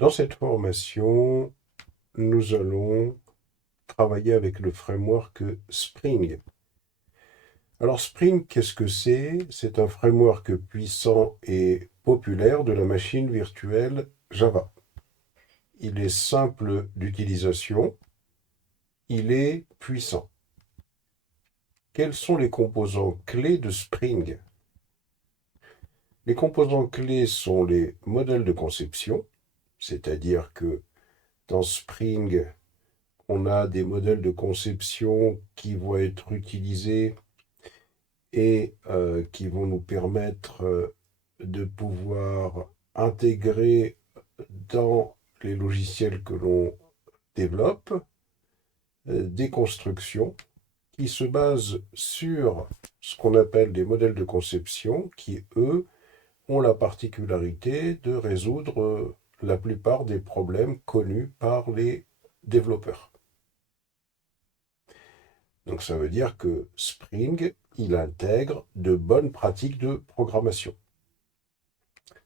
Dans cette formation, nous allons travailler avec le framework Spring. Alors Spring, qu'est-ce que c'est? C'est un framework puissant et populaire de la machine virtuelle Java. Il est simple d'utilisation, il est puissant. Quels sont les composants clés de Spring? Les composants clés sont les modèles de conception, c'est-à-dire que dans Spring, on a des modèles de conception qui vont être utilisés et qui vont nous permettre de pouvoir intégrer dans les logiciels que l'on développe des constructions qui se basent sur ce qu'on appelle des modèles de conception qui, eux, ont la particularité de résoudre la plupart des problèmes connus par les développeurs. Donc ça veut dire que Spring, il intègre de bonnes pratiques de programmation.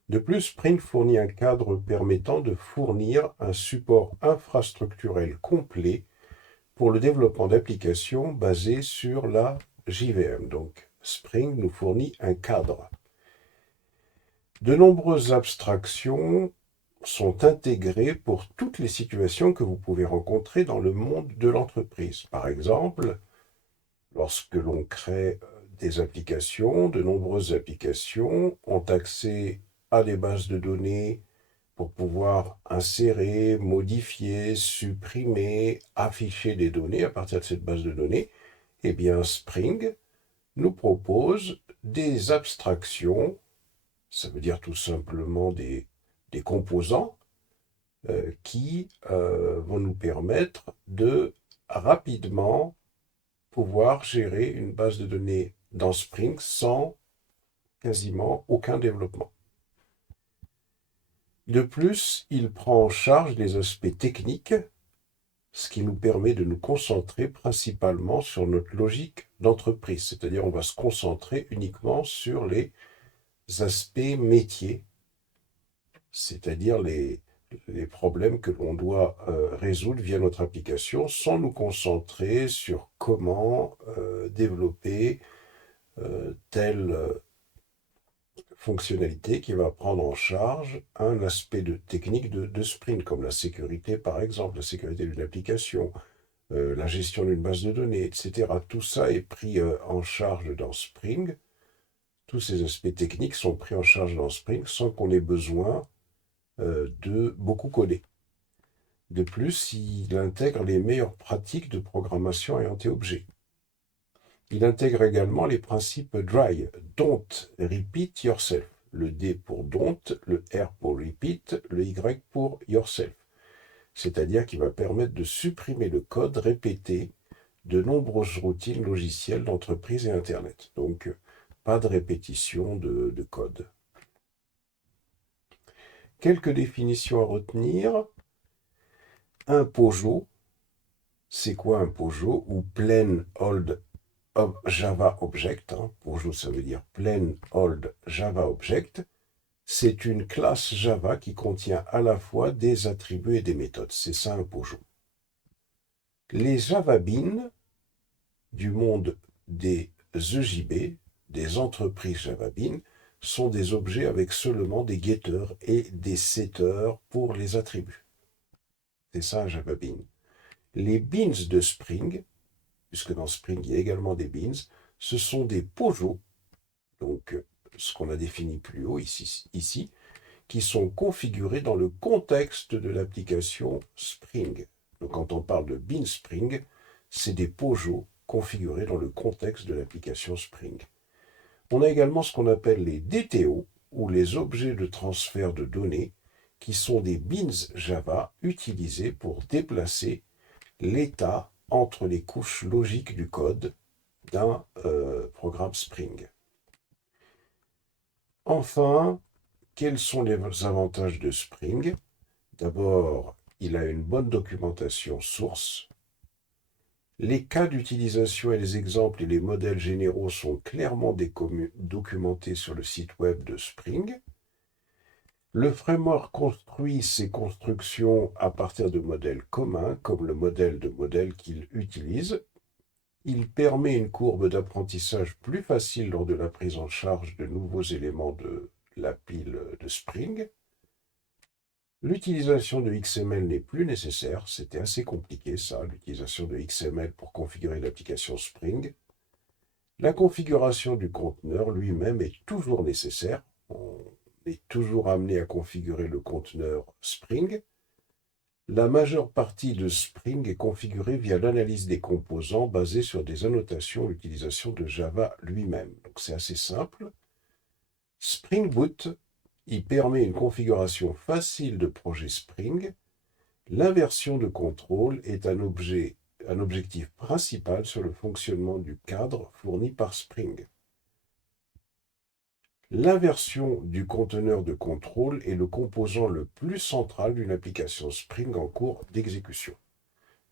De plus, Spring fournit un cadre permettant de fournir un support infrastructurel complet pour le développement d'applications basées sur la JVM. Donc Spring nous fournit un cadre. De nombreuses abstractions sont intégrées pour toutes les situations que vous pouvez rencontrer dans le monde de l'entreprise. Par exemple, lorsque l'on crée des applications, de nombreuses applications ont accès à des bases de données pour pouvoir insérer, modifier, supprimer, afficher des données à partir de cette base de données. Eh bien, Spring nous propose des abstractions, ça veut dire tout simplement des composants qui vont nous permettre de rapidement pouvoir gérer une base de données dans Spring sans quasiment aucun développement. De plus, il prend en charge les aspects techniques, ce qui nous permet de nous concentrer principalement sur notre logique d'entreprise, c'est-à-dire on va se concentrer uniquement sur les aspects métiers, c'est-à-dire les problèmes que l'on doit résoudre via notre application sans nous concentrer sur comment développer telle fonctionnalité qui va prendre en charge un aspect technique de Spring, comme la sécurité par exemple, la sécurité d'une application, la gestion d'une base de données, etc. Tout ça est pris en charge dans Spring. Tous ces aspects techniques sont pris en charge dans Spring sans qu'on ait besoin de beaucoup coder. De plus, il intègre les meilleures pratiques de programmation orientée objet. Il intègre également les principes DRY, Don't Repeat Yourself. Le D pour Don't, le R pour Repeat, le Y pour Yourself. C'est-à-dire qu'il va permettre de supprimer le code répété de nombreuses routines logicielles d'entreprise et Internet. Donc, pas de répétition de code. Quelques définitions à retenir. Un POJO, c'est quoi un POJO? Ou Plain Old Java Object, POJO ça veut dire Plain Old Java Object, c'est une classe Java qui contient à la fois des attributs et des méthodes. C'est ça un POJO. Les Java Beans du monde des EJB, des entreprises Java Beans, sont des objets avec seulement des getters et des setters pour les attributs. C'est ça un Java Bean. Les beans de Spring, puisque dans Spring il y a également des beans, ce sont des POJO, donc ce qu'on a défini plus haut ici, qui sont configurés dans le contexte de l'application Spring. Donc quand on parle de bean Spring, c'est des POJO configurés dans le contexte de l'application Spring. On a également ce qu'on appelle les DTO, ou les objets de transfert de données, qui sont des beans Java utilisés pour déplacer l'état entre les couches logiques du code d'un programme Spring. Enfin, quels sont les avantages de Spring? D'abord, il a une bonne documentation source. Les cas d'utilisation et les exemples et les modèles généraux sont clairement documentés sur le site web de Spring. Le framework construit ses constructions à partir de modèles communs, comme le modèle de modèle qu'il utilise. Il permet une courbe d'apprentissage plus facile lors de la prise en charge de nouveaux éléments de la pile de Spring. L'utilisation de XML n'est plus nécessaire, c'était assez compliqué ça, l'utilisation de XML pour configurer l'application Spring. La configuration du conteneur lui-même est toujours nécessaire, on est toujours amené à configurer le conteneur Spring. La majeure partie de Spring est configurée via l'analyse des composants basée sur des annotations et l'utilisation de Java lui-même. Donc c'est assez simple. Spring Boot, il permet une configuration facile de projet Spring. L'inversion de contrôle est un objectif principal sur le fonctionnement du cadre fourni par Spring. L'inversion du conteneur de contrôle est le composant le plus central d'une application Spring en cours d'exécution.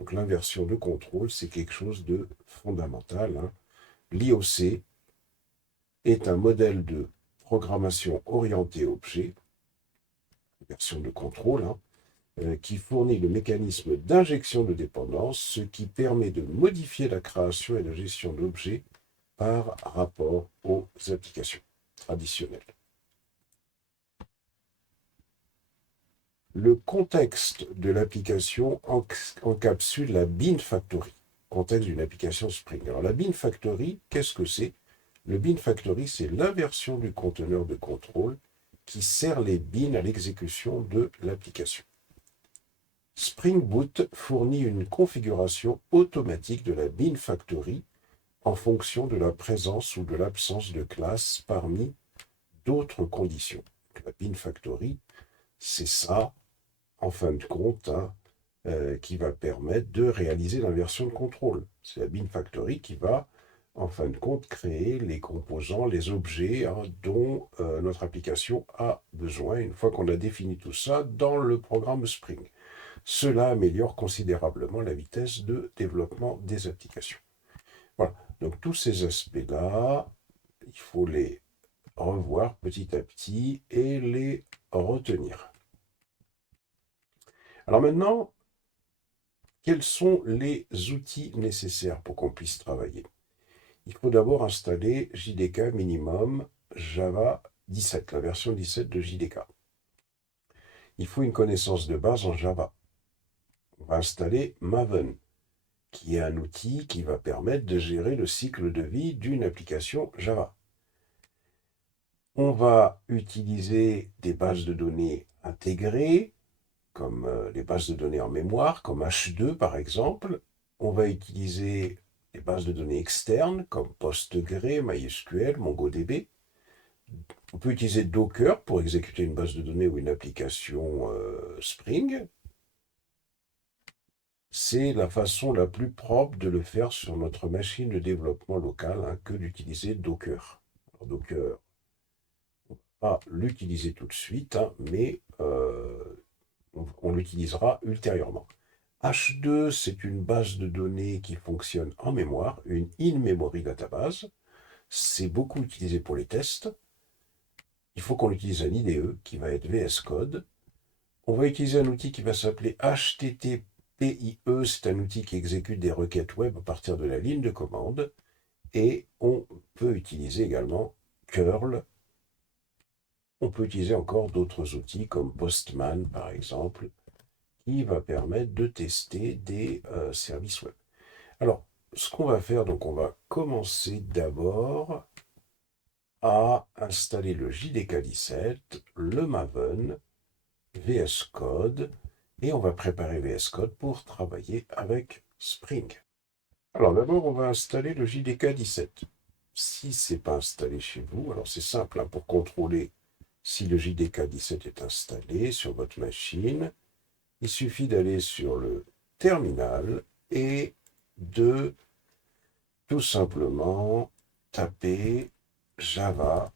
Donc l'inversion de contrôle, c'est quelque chose de fondamental. L'IOC est un modèle de programmation orientée objet, version de contrôle, qui fournit le mécanisme d'injection de dépendance, ce qui permet de modifier la création et la gestion d'objets par rapport aux applications traditionnelles. Le contexte de l'application encapsule la Bean Factory, contexte d'une application Spring. Alors la Bean Factory, qu'est-ce que c'est? Le Bean Factory, c'est l'inversion du conteneur de contrôle qui sert les beans à l'exécution de l'application. Spring Boot fournit une configuration automatique de la Bean Factory en fonction de la présence ou de l'absence de classe parmi d'autres conditions. La Bean Factory, c'est ça, en fin de compte, qui va permettre de réaliser l'inversion de contrôle. C'est la Bean Factory qui va, en fin de compte, créer les composants, les objets dont notre application a besoin une fois qu'on a défini tout ça dans le programme Spring. Cela améliore considérablement la vitesse de développement des applications. Voilà, donc tous ces aspects-là, il faut les revoir petit à petit et les retenir. Alors maintenant, quels sont les outils nécessaires pour qu'on puisse travailler? Il faut d'abord installer JDK minimum Java 17, la version 17 de JDK. Il faut une connaissance de base en Java. On va installer Maven, qui est un outil qui va permettre de gérer le cycle de vie d'une application Java. On va utiliser des bases de données intégrées, comme les bases de données en mémoire, comme H2 par exemple. On va utiliser des bases de données externes, comme Postgre, MySQL, MongoDB. On peut utiliser Docker pour exécuter une base de données ou une application Spring. C'est la façon la plus propre de le faire sur notre machine de développement local que d'utiliser Docker. Alors, Docker, on ne va pas l'utiliser tout de suite, mais on l'utilisera ultérieurement. H2, c'est une base de données qui fonctionne en mémoire, une in-memory database. C'est beaucoup utilisé pour les tests. Il faut qu'on utilise un IDE qui va être VS Code. On va utiliser un outil qui va s'appeler HTTPIE. C'est un outil qui exécute des requêtes web à partir de la ligne de commande. Et on peut utiliser également curl. On peut utiliser encore d'autres outils comme Postman, par exemple, qui va permettre de tester des services web. Alors, ce qu'on va faire, donc on va commencer d'abord à installer le JDK 17, le Maven, VS Code, et on va préparer VS Code pour travailler avec Spring. Alors d'abord, on va installer le JDK 17. Si ce n'est pas installé chez vous, alors c'est simple, pour contrôler si le JDK 17 est installé sur votre machine, il suffit d'aller sur le terminal et de tout simplement taper Java-version.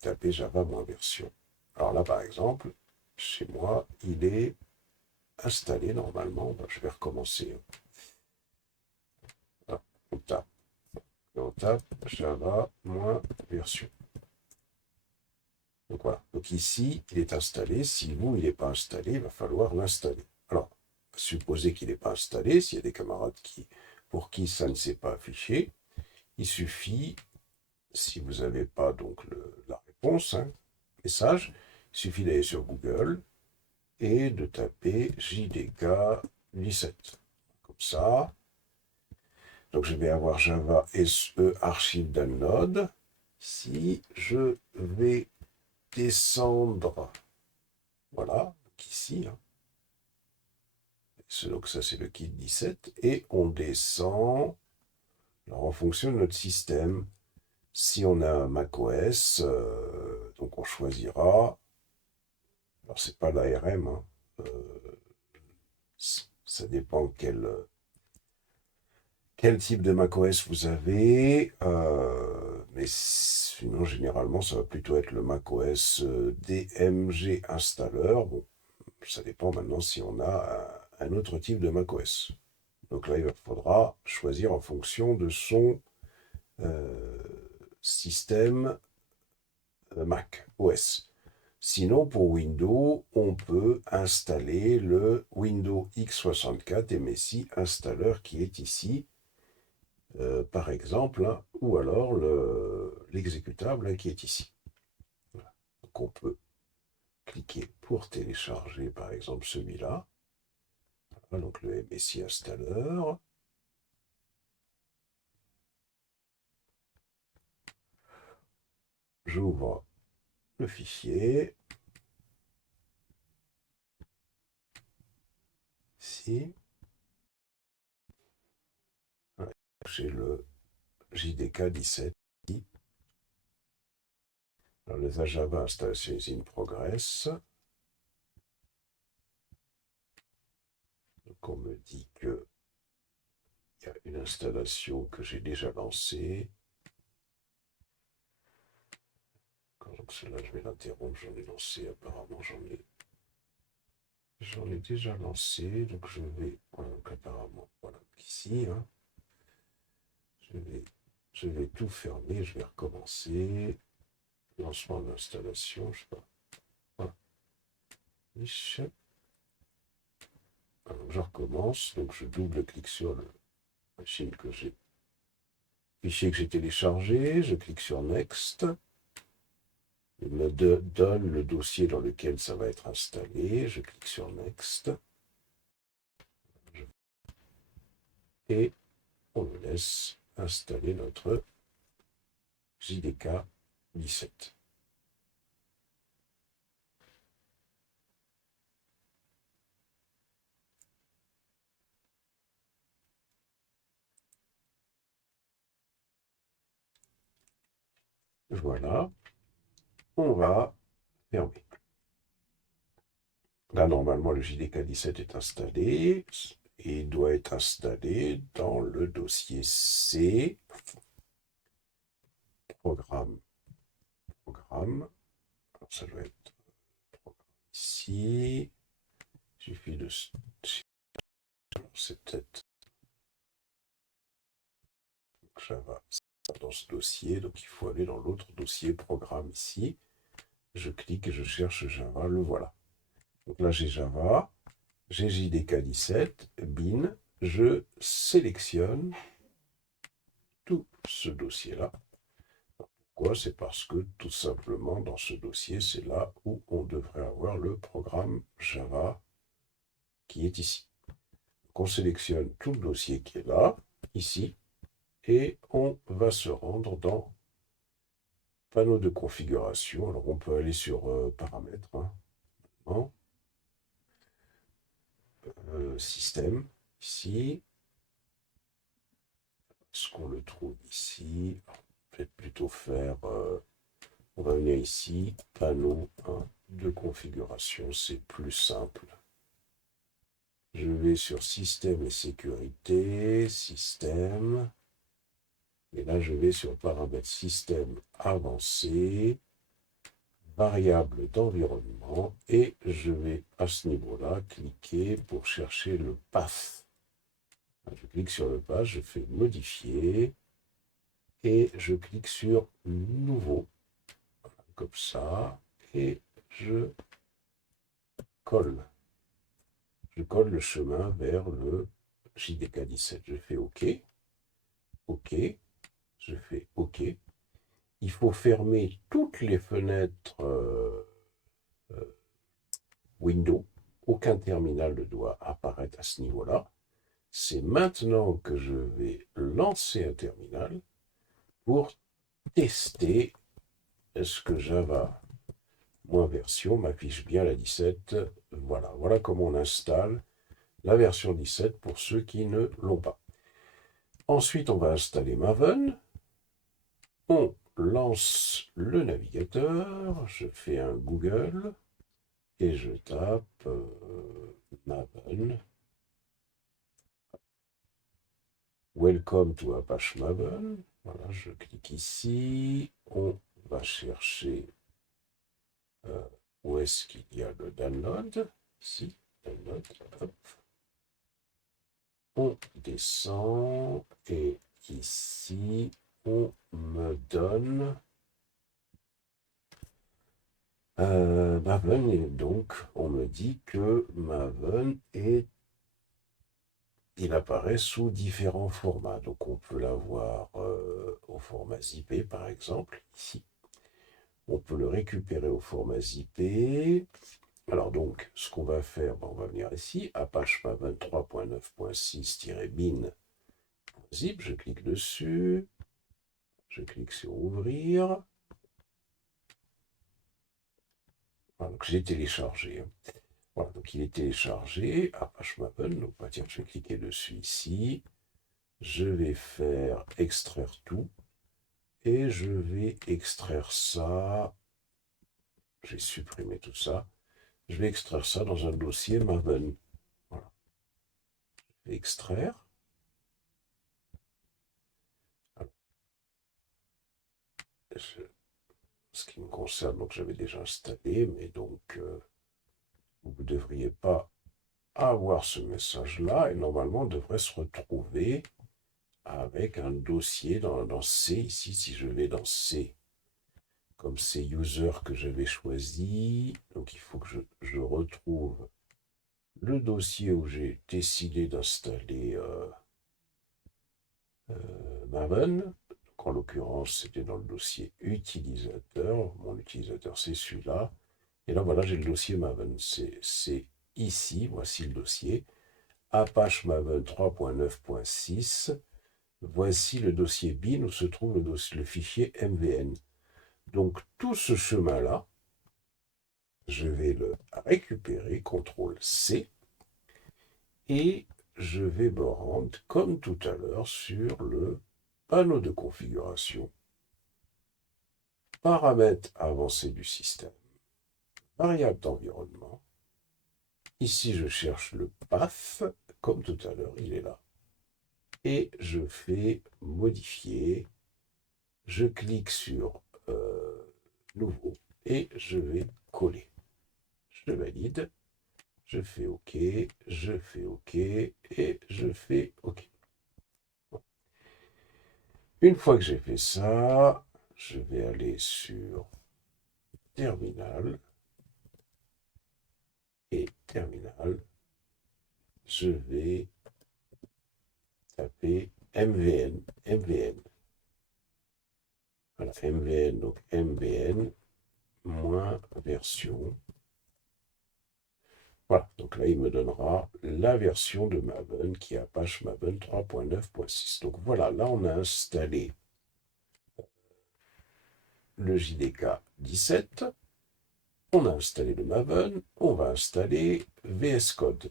Taper Java-version. Alors là, par exemple, chez moi, il est installé normalement. Je vais recommencer. Là, on tape Java-version. Donc voilà. Donc ici, il est installé. Si vous, il n'est pas installé, il va falloir l'installer. Alors, supposez qu'il n'est pas installé, s'il y a des camarades pour qui ça ne s'est pas affiché, il suffit, si vous n'avez pas donc la réponse, hein, message, il suffit d'aller sur Google et de taper JDK 17. Comme ça. Donc je vais avoir Java SE Archive Download. Si je vais descendre, voilà, donc ici, hein. Donc ça c'est le kit 17, et on descend, alors en fonction de notre système, si on a un macOS, donc on choisira, alors c'est pas l'ARM, hein, ça dépend quel type de macOS vous avez, mais sinon généralement ça va plutôt être le macOS DMG installeur. Bon, ça dépend maintenant si on a un autre type de macOS. Donc là, il faudra choisir en fonction de son système Mac OS. Sinon, pour Windows, on peut installer le Windows x64 MSI installeur qui est ici, par exemple, hein, ou alors l'exécutable hein, qui est ici. Voilà. Donc on peut cliquer pour télécharger, par exemple, celui-là. Voilà, donc le MSI installeur. J'ouvre le fichier. Ici. Ouais, j'ai le JDK 17. Alors, le Java installation is in progress. Donc, on me dit qu'il y a une installation que j'ai déjà lancée. Donc, celle-là, je vais l'interrompre. J'en ai lancé, apparemment, j'en ai déjà lancé. Donc, je vais, voilà, donc, apparemment, voilà, ici, hein, je vais tout fermer. Je vais recommencer. Lancement de l'installation, je sais pas. Voilà. Alors, je recommence, donc je double-clique sur la machine fichier que j'ai téléchargé, je clique sur Next, il me donne le dossier dans lequel ça va être installé, je clique sur Next, et on me laisse installer notre JDK 17. Voilà, on va fermer. Là, normalement, le JDK 17 est installé et il doit être installé dans le dossier C, programme. Alors, ça doit être ici. Il suffit de... C'est peut-être Java dans ce dossier, donc il faut aller dans l'autre dossier programme ici. Je clique et je cherche Java, le voilà. Donc là j'ai Java, j'ai JDK 17, bin, je sélectionne tout ce dossier-là. Pourquoi? C'est parce que tout simplement dans ce dossier, c'est là où on devrait avoir le programme Java qui est ici. Donc on sélectionne tout le dossier qui est là, ici, et on va se rendre dans panneau de configuration. Alors on peut aller sur paramètres, hein, système, ici. Est-ce qu'on le trouve ici? Peut-être plutôt faire, on va venir ici, panneau de configuration, c'est plus simple. Je vais sur système et sécurité, système. Et là, je vais sur paramètres système avancé, variable d'environnement, et je vais à ce niveau-là cliquer pour chercher le path. Je clique sur le path, je fais modifier, et je clique sur nouveau, comme ça, et je colle. Je colle le chemin vers le JDK 17. Je fais OK. OK. Je fais OK. Il faut fermer toutes les fenêtres Windows. Aucun terminal ne doit apparaître à ce niveau-là. C'est maintenant que je vais lancer un terminal pour tester est-ce que Java version m'affiche bien la 17. Voilà comment on installe la version 17 pour ceux qui ne l'ont pas. Ensuite, on va installer Maven. On lance le navigateur. Je fais un Google et je tape Maven. Welcome to Apache Maven. Voilà, je clique ici. On va chercher où est-ce qu'il y a le download. Ici, download. Hop. On descend et ici, on me donne Maven. Et donc, on me dit que Maven il apparaît sous différents formats. Donc, on peut l'avoir au format zippé, par exemple, ici. On peut le récupérer au format zippé. Alors donc, ce qu'on va faire, on va venir ici, Apache Maven 3.9.6-bin.zip, je clique dessus, je clique sur ouvrir. Voilà, donc j'ai téléchargé. Voilà, donc il est téléchargé, Apache Maven, donc bah, tiens, je vais cliquer dessus ici, je vais faire extraire tout, et je vais extraire ça, j'ai supprimé tout ça, je vais extraire ça dans un dossier Maven. Voilà. Je vais extraire. Alors, ce qui me concerne, donc j'avais déjà installé, mais donc vous ne devriez pas avoir ce message-là, et normalement on devrait se retrouver avec un dossier dans C, ici, si je vais dans C, comme c'est user que j'avais choisi, donc il faut que je retrouve le dossier où j'ai décidé d'installer Maven. Donc, en l'occurrence, c'était dans le dossier utilisateur. Mon utilisateur, c'est celui-là. Et là, voilà, j'ai le dossier Maven. C'est ici, voici le dossier. Apache Maven 3.9.6. Voici le dossier bin où se trouve le fichier MVN. Donc, tout ce chemin-là, je vais le récupérer, CTRL-C, et je vais me rendre, comme tout à l'heure, sur le panneau de configuration, paramètres avancés du système, variable d'environnement. Ici, je cherche le path, comme tout à l'heure, il est là. Et je fais modifier. Je clique sur nouveau et je vais coller. Je valide. Je fais OK, je fais OK et je fais OK. Une fois que j'ai fait ça, je vais aller sur Terminal et Terminal. Je vais taper MVN. Voilà, MVN, donc MVN moins version. Voilà, donc là, il me donnera la version de Maven qui est Apache Maven 3.9.6. Donc voilà, là, on a installé le JDK 17. On a installé le Maven. On va installer VS Code.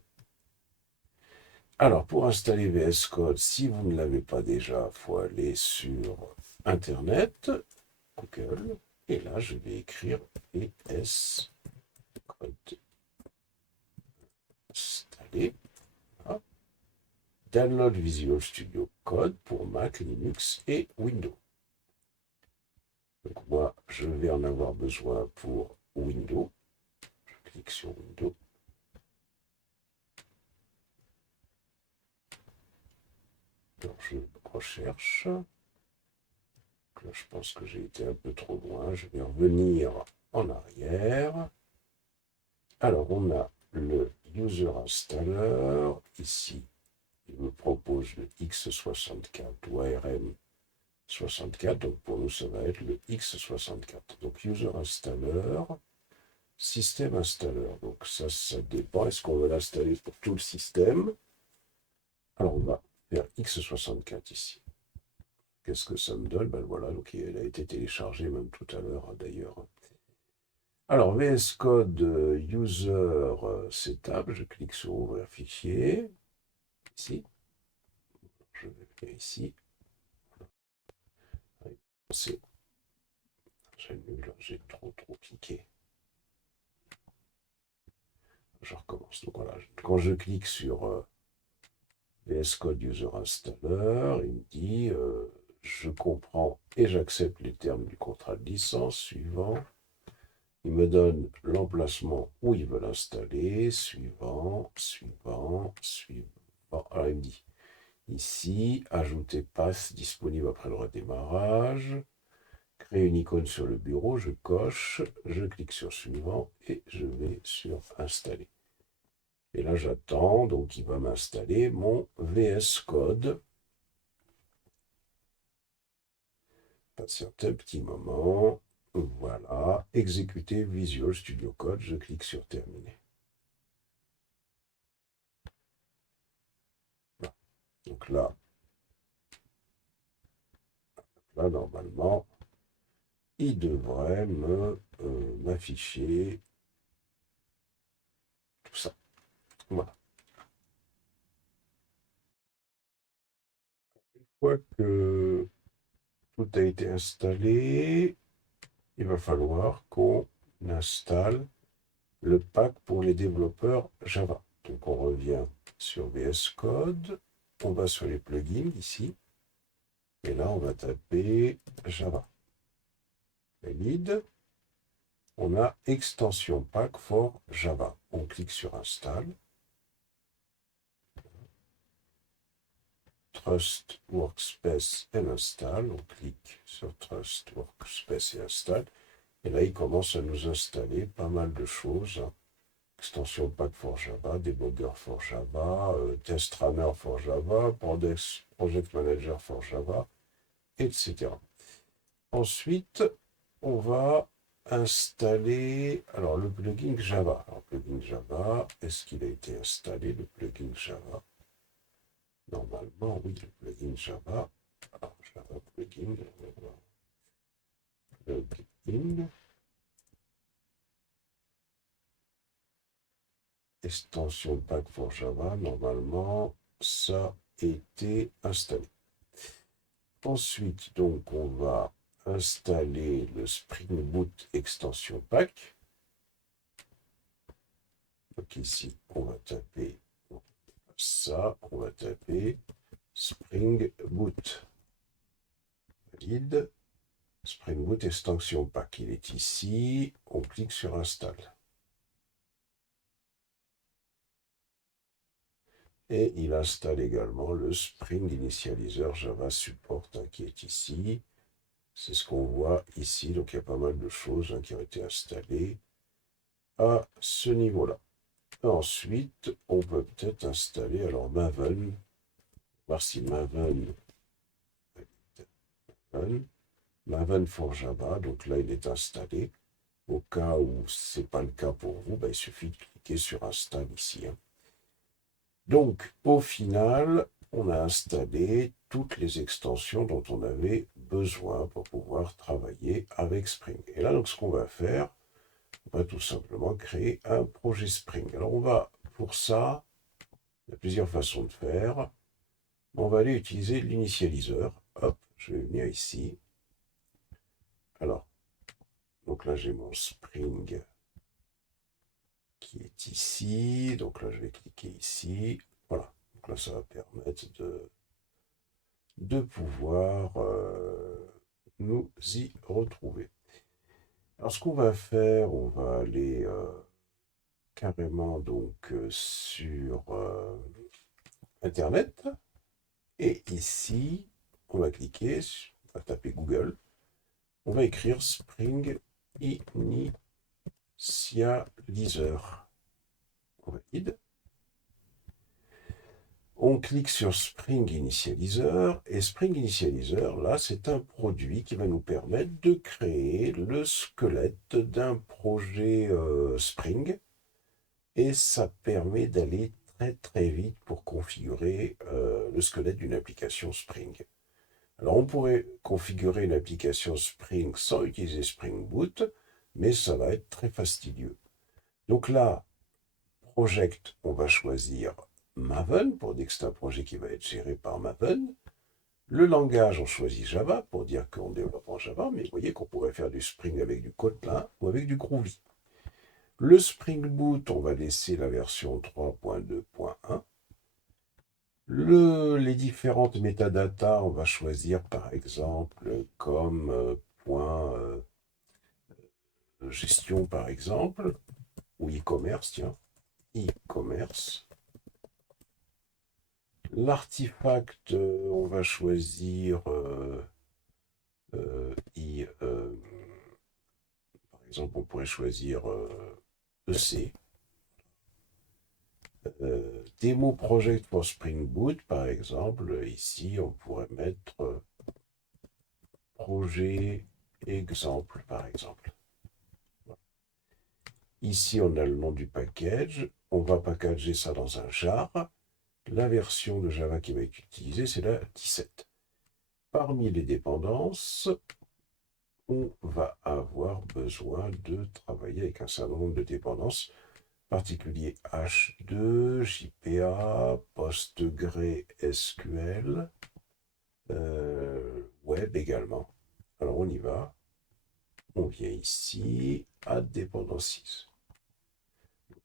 Alors, pour installer VS Code, si vous ne l'avez pas déjà, il faut aller sur Internet, Google, et là, je vais écrire VS Code. Installer. Voilà. Download Visual Studio Code pour Mac, Linux et Windows. Donc moi, je vais en avoir besoin pour Windows. Je clique sur Windows. Alors, je recherche. Là, je pense que j'ai été un peu trop loin. Je vais revenir en arrière. Alors, on a le user installer. Ici, il me propose le x64 ou ARM64. Donc, pour nous, ça va être le x64. Donc, user installer, système installer. Donc, ça dépend. Est-ce qu'on veut l'installer pour tout le système? Alors, on va faire x64 ici. Qu'est-ce que ça me donne? Ben voilà, donc elle a été téléchargée même tout à l'heure d'ailleurs. Alors, VS Code User Setup, je clique sur Ouvrir fichier, ici. Je vais venir ici. C'est nul, j'ai trop cliqué. Je recommence. Donc voilà, quand je clique sur VS Code User Installer, il me dit je comprends et j'accepte les termes du contrat de licence suivant. Il me donne l'emplacement où il veut l'installer, suivant. Alors il me dit ici, ajouter pass disponible après le redémarrage, créer une icône sur le bureau, je coche, je clique sur suivant et je vais sur installer. Et là j'attends, donc il va m'installer mon VS Code. Patiente un petit moment. Voilà, exécuter Visual Studio Code, je clique sur terminer. Voilà. Donc là, normalement, il devrait m'afficher tout ça. Voilà. Une fois que tout a été installé, il va falloir qu'on installe le pack pour les développeurs Java. Donc on revient sur VS Code, on va sur les plugins ici, et là on va taper Java. Valide. On a extension pack for Java. On clique sur install. Trust Workspace and Install. On clique sur Trust Workspace et Install. Et là, il commence à nous installer pas mal de choses. Extension pack for Java, debugger for Java, test runner for Java, project manager for Java, etc. Ensuite, on va installer le plugin Java. Alors, plugin Java, est-ce qu'il a été installé, le plugin Java? Normalement, oui, le plugin Java. Alors, Java plugin, plugin. Extension pack for Java, normalement, ça a été installé. Ensuite, donc, on va installer le Spring Boot Extension Pack. Donc ici, on va taper ça, on va taper Spring Boot. Valide. Spring Boot Extension Pack, il est ici. On clique sur Install. Et il installe également le Spring Initializer Java Support qui est ici. C'est ce qu'on voit ici. Donc il y a pas mal de choses qui ont été installées à ce niveau-là. Ensuite, on peut peut-être installer Maven. Voir si Maven for Java. Donc là, il est installé. Au cas où ce n'est pas le cas pour vous, il suffit de cliquer sur Install ici. Donc, au final, on a installé toutes les extensions dont on avait besoin pour pouvoir travailler avec Spring. Et là, donc, ce qu'on va faire, on va tout simplement créer un projet Spring. Alors, on va, pour ça, il y a plusieurs façons de faire. On va aller utiliser l'initialiseur. Hop, je vais venir ici. Alors, donc là, j'ai mon Spring qui est ici. Donc là, je vais cliquer ici. Voilà. Donc là, ça va permettre de pouvoir nous y retrouver. Alors, ce qu'on va faire, on va aller carrément donc sur Internet. Et ici, on va cliquer, on va taper Google. On va écrire Spring Initializer. On valide. On clique sur Spring Initializer, et Spring Initializer, là, c'est un produit qui va nous permettre de créer le squelette d'un projet Spring, et ça permet d'aller très très vite pour configurer le squelette d'une application Spring. Alors on pourrait configurer une application Spring sans utiliser Spring Boot, mais ça va être très fastidieux. Donc là, Project, on va choisir Maven, pour dire que c'est un projet qui va être géré par Maven. Le langage, on choisit Java, pour dire qu'on développe en Java, mais vous voyez qu'on pourrait faire du Spring avec du Kotlin ou avec du Groovy. Le Spring Boot, on va laisser la version 3.2.1. Les différentes métadatas, on va choisir par exemple comme gestion par exemple, ou e-commerce, tiens, e-commerce. L'artefact, on va choisir par exemple, on pourrait choisir EC. Demo Project for Spring Boot, par exemple, ici, on pourrait mettre projet exemple, par exemple. Voilà. Ici, on a le nom du package. On va packager ça dans un jar. La version de Java qui va être utilisée, c'est la 17. Parmi les dépendances, on va avoir besoin de travailler avec un certain nombre de dépendances, particulier H2, JPA, PostgreSQL, Web également. Alors on y va. On vient ici, Add Dependencies.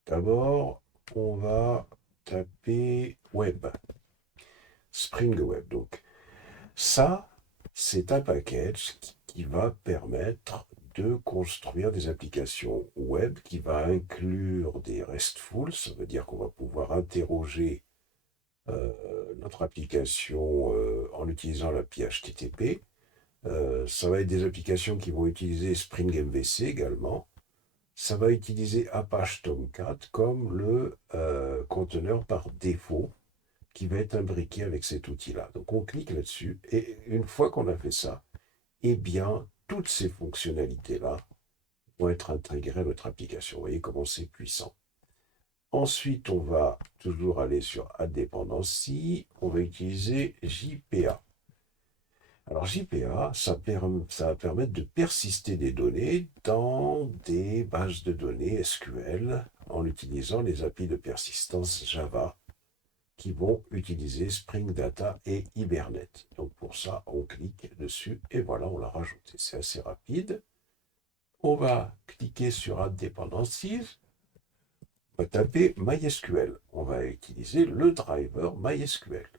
D'abord, on va taper Web, Spring Web. Donc ça, c'est un package qui va permettre de construire des applications web, qui va inclure des RESTful, ça veut dire qu'on va pouvoir interroger notre application en utilisant l'API HTTP. Ça va être des applications qui vont utiliser Spring MVC également. Ça va utiliser Apache Tomcat comme le conteneur par défaut qui va être imbriqué avec cet outil-là. Donc on clique là-dessus et une fois qu'on a fait ça, eh bien, toutes ces fonctionnalités-là vont être intégrées à notre application. Vous voyez comment c'est puissant. Ensuite, on va toujours aller sur Add Dependency. On va utiliser JPA. Alors JPA, ça va permettre de persister des données dans des bases de données SQL en utilisant les API de persistance Java qui vont utiliser Spring Data et Hibernate. Donc pour ça, on clique dessus et voilà, on l'a rajouté. C'est assez rapide. On va cliquer sur Add Dependencies. On va taper MySQL. On va utiliser le driver MySQL.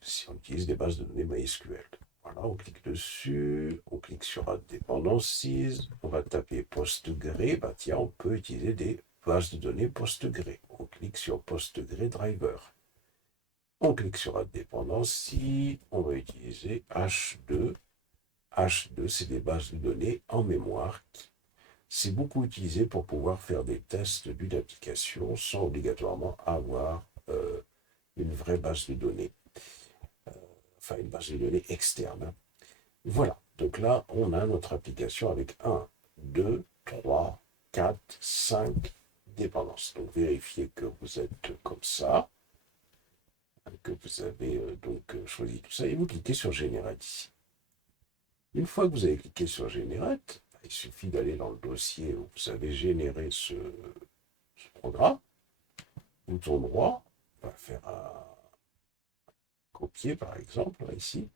Si on utilise des bases de données MySQL. Voilà, on clique dessus, on clique sur Add Dependencies, on va taper Postgre, bah tiens, on peut utiliser des bases de données Postgre. On clique sur Postgre Driver. On clique sur Add Dependencies, on va utiliser H2. H2, c'est des bases de données en mémoire. C'est beaucoup utilisé pour pouvoir faire des tests d'une application sans obligatoirement avoir une vraie base de données. Enfin, une base de données externe. Voilà. Donc là, on a notre application avec 1, 2, 3, 4, 5 dépendances. Donc vérifiez que vous êtes comme ça, que vous avez choisi tout ça, et vous cliquez sur Generate ici. Une fois que vous avez cliqué sur Generate, il suffit d'aller dans le dossier où vous avez généré ce programme. Bouton droit, on va faire un copier par exemple, là, ici.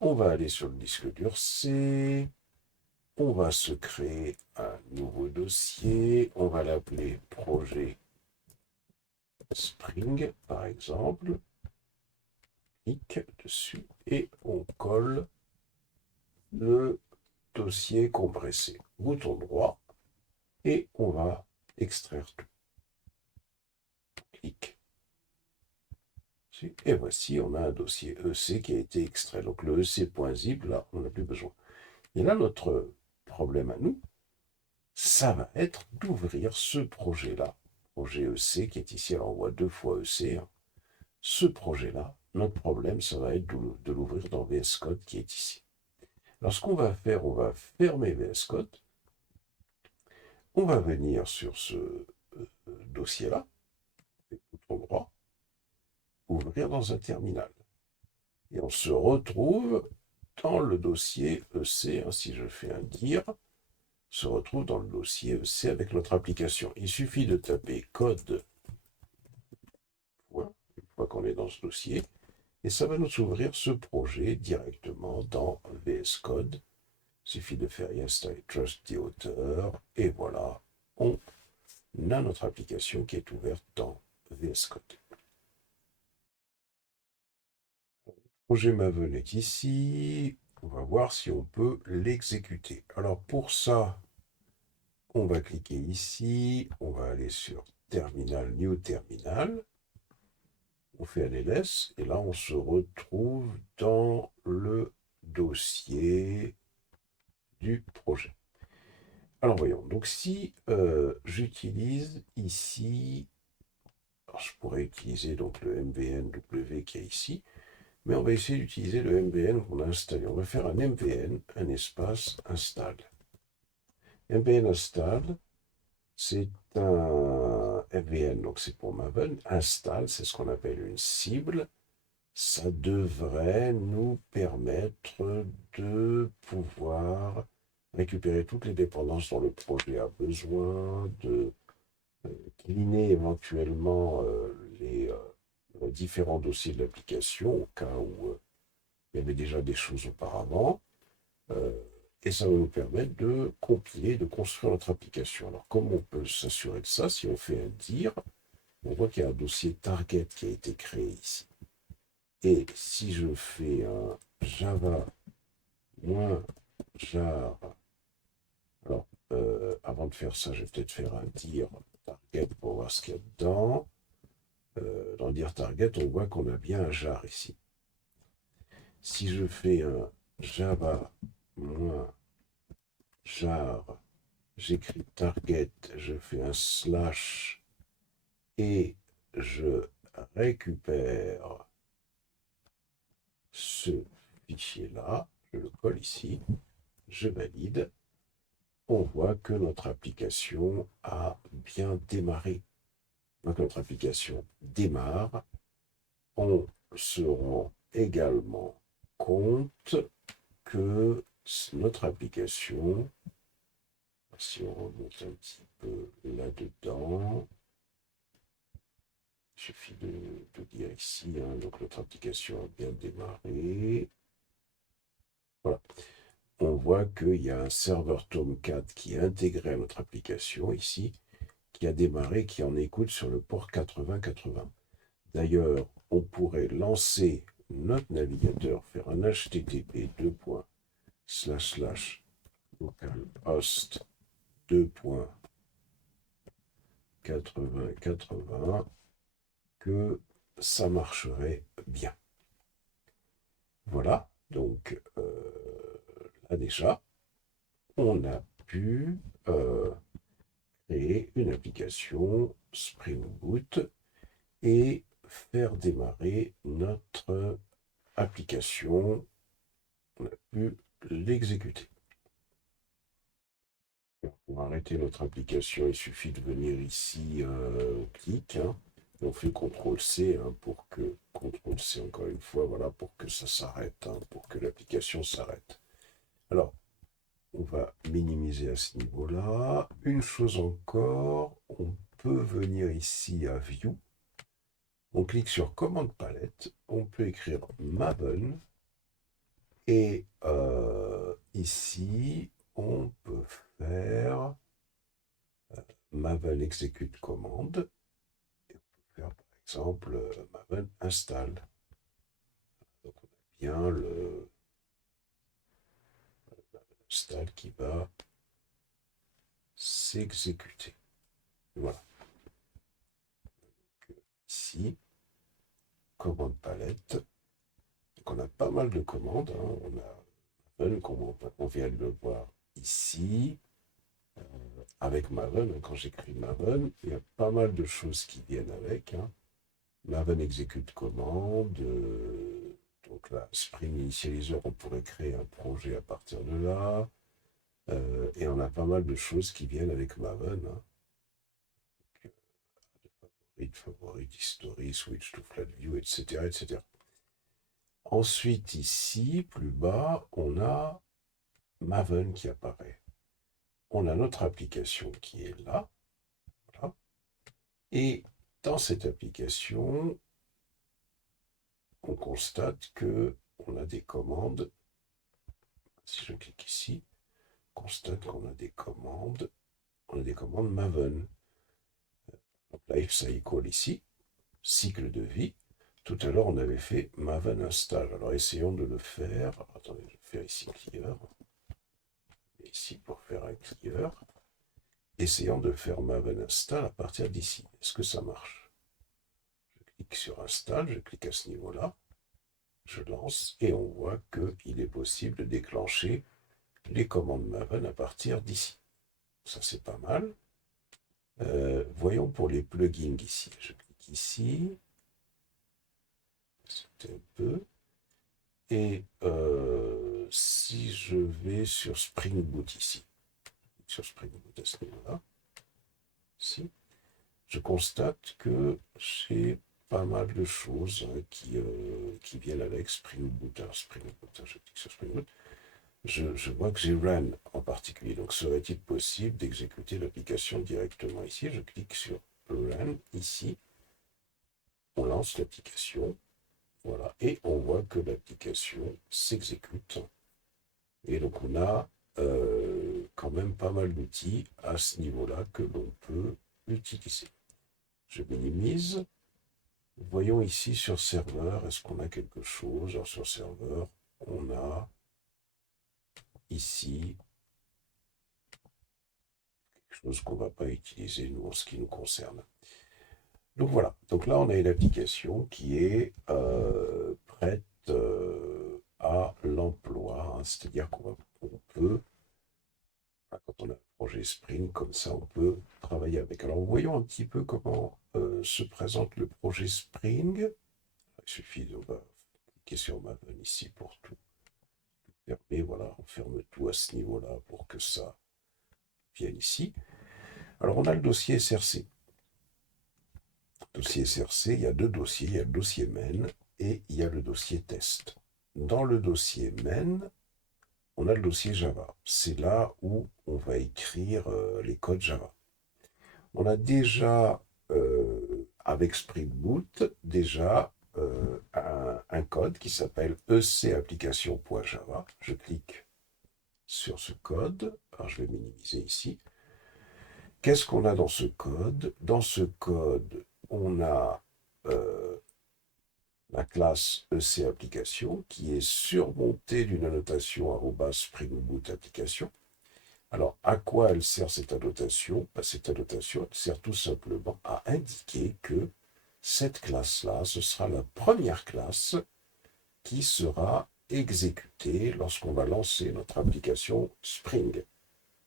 On va aller sur le disque dur C. On va se créer un nouveau dossier. On va l'appeler projet Spring, par exemple. Clique dessus et on colle le dossier compressé. Bouton droit et on va extraire tout. Clique. Et voici, on a un dossier EC qui a été extrait. Donc le EC.zip, là, on n'a plus besoin. Et là, notre problème à nous, ça va être d'ouvrir ce projet-là, projet EC qui est ici, alors on voit 2 fois EC, hein. Ce projet-là, notre problème, ça va être de l'ouvrir dans VS Code qui est ici. Alors ce qu'on va faire, on va fermer VS Code, on va venir sur ce dossier-là, bouton droit, ouvrir dans un terminal. Et on se retrouve dans le dossier EC, hein, si je fais un dir, se retrouve dans le dossier EC avec notre application. Il suffit de taper code, une fois qu'on est dans ce dossier, et ça va nous ouvrir ce projet directement dans VS Code. Il suffit de faire installer Trust the Author, et voilà, on a notre application qui est ouverte dans VS Code. Le projet Maven est ici. On va voir si on peut l'exécuter. Alors pour ça, on va cliquer ici, on va aller sur Terminal, New Terminal. On fait un ls et là on se retrouve dans le dossier du projet. Alors voyons, donc si j'utilise ici, alors je pourrais utiliser donc le mvnw qui est ici, mais on va essayer d'utiliser le mvn qu'on a installé. On va faire un mvn, un espace install. mvn install, c'est un mvn, donc c'est pour Maven. Install, c'est ce qu'on appelle une cible. Ça devrait nous permettre de pouvoir récupérer toutes les dépendances dont le projet a besoin, de cleaner éventuellement les différents dossiers de l'application au cas où il y avait déjà des choses auparavant. Et ça va nous permettre de compiler, de construire notre application. Alors, comment on peut s'assurer de ça? Si on fait un dir, on voit qu'il y a un dossier target qui a été créé ici. Et si je fais un java -jar, alors avant de faire ça, je vais peut-être faire un dir target pour voir ce qu'il y a dedans. Dans dir target, on voit qu'on a bien un jar ici. Si je fais un java -jar, j'écris target, je fais un slash et je récupère ce fichier-là, je le colle ici, je valide, on voit que notre application a bien démarré. Donc notre application démarre, on se rend également compte que notre application, si on remonte un petit peu là-dedans, il suffit de dire ici, hein, donc notre application a bien démarré. Voilà. On voit qu'il y a un serveur Tomcat qui est intégré à notre application ici, qui a démarré, qui en écoute sur le port 8080. D'ailleurs, on pourrait lancer notre navigateur, faire un http localhost 2.8080, que ça marcherait bien. Voilà, donc là déjà, on a pu créer une application Spring Boot et faire démarrer notre application. On a pu l'exécuter. Pour arrêter notre application, il suffit de venir ici, on clique, hein, et on fait CTRL-C pour que, CTRL-C encore une fois, voilà, pour que ça s'arrête, hein, pour que l'application s'arrête. Alors, on va minimiser à ce niveau-là. Une chose encore, on peut venir ici à View. On clique sur Commande Palette. On peut écrire Maven. Et ici, on peut faire Maven exécute commande. Et on peut faire par exemple Maven install. Donc on a bien le install qui va s'exécuter. Voilà. Donc, ici, commande palette. Donc on a pas mal de commandes. Hein. On a Maven, comme on vient de le voir ici. avec Maven. Quand j'écris Maven, il y a pas mal de choses qui viennent avec. Maven exécute commande. Donc là, Spring Initializer, on pourrait créer un projet à partir de là. Et on a pas mal de choses qui viennent avec Maven. Favorite, history, switch to flat view, etc., etc. Ensuite, ici, plus bas, on a Maven qui apparaît. On a notre application qui est là. Voilà. Et dans cette application, on constate que on a des commandes. Si je clique ici, on constate qu'on a des commandes. On a des commandes Maven. Donc life cycle ici, cycle de vie. Tout à l'heure, on avait fait Maven install. Alors essayons de le faire. Attendez, je vais faire ici clear. Et ici pour faire un clear. Essayons de faire Maven install à partir d'ici. Est-ce que ça marche? Je clique sur install, je clique à ce niveau-là. Je lance et on voit qu'il est possible de déclencher les commandes Maven à partir d'ici. Ça, c'est pas mal. Voyons pour les plugins ici. Je clique ici. C'était un peu. Et si je vais sur Spring Boot ici, sur Spring Boot à ce niveau-là, ici, je constate que j'ai pas mal de choses qui viennent avec Spring Boot. Alors, Spring Boot, je clique sur Spring Boot. Je vois que j'ai Run en particulier. Donc, serait-il possible d'exécuter l'application directement ici? Je clique sur Run ici. On lance l'application. Voilà. Et on voit que l'application s'exécute. Et donc, on a quand même pas mal d'outils à ce niveau-là que l'on peut utiliser. Je minimise. Voyons ici sur serveur, est-ce qu'on a quelque chose? Alors, sur serveur, on a ici quelque chose qu'on ne va pas utiliser, nous, en ce qui nous concerne. Donc voilà, donc là, on a une application qui est prête à l'emploi, c'est-à-dire qu'on peut, quand on a un projet Spring, comme ça, on peut travailler avec. Alors, voyons un petit peu comment se présente le projet Spring. Il suffit de cliquer sur Maven ici pour tout fermer. Voilà, on ferme tout à ce niveau-là pour que ça vienne ici. Alors, on a le dossier SRC. Dossier SRC, il y a deux dossiers. Il y a le dossier main et il y a le dossier test. Dans le dossier main, on a le dossier Java. C'est là où on va écrire les codes Java. On a déjà, avec Spring Boot, déjà un code qui s'appelle ecapplication.java. Je clique sur ce code. Alors, je vais minimiser ici. Qu'est-ce qu'on a dans ce code? Dans ce code, on a la classe ecapplication qui est surmontée d'une annotation @Spring Boot application. Alors, à quoi elle sert cette annotation? Cette annotation, elle sert tout simplement à indiquer que cette classe-là, ce sera la première classe qui sera exécutée lorsqu'on va lancer notre application Spring.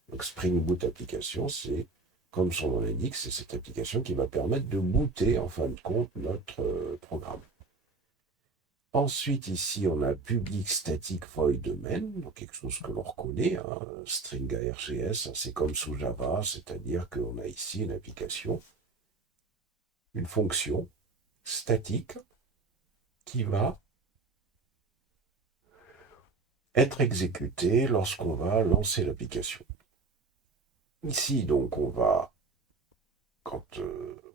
Donc, Spring Boot application, c'est, comme son nom l'indique, c'est cette application qui va permettre de booter, en fin de compte, notre programme. Ensuite, ici, on a public static void main, donc quelque chose que l'on reconnaît, string ARGS, c'est comme sous Java, c'est-à-dire qu'on a ici une application, une fonction statique qui va être exécutée lorsqu'on va lancer l'application. Ici, donc, quand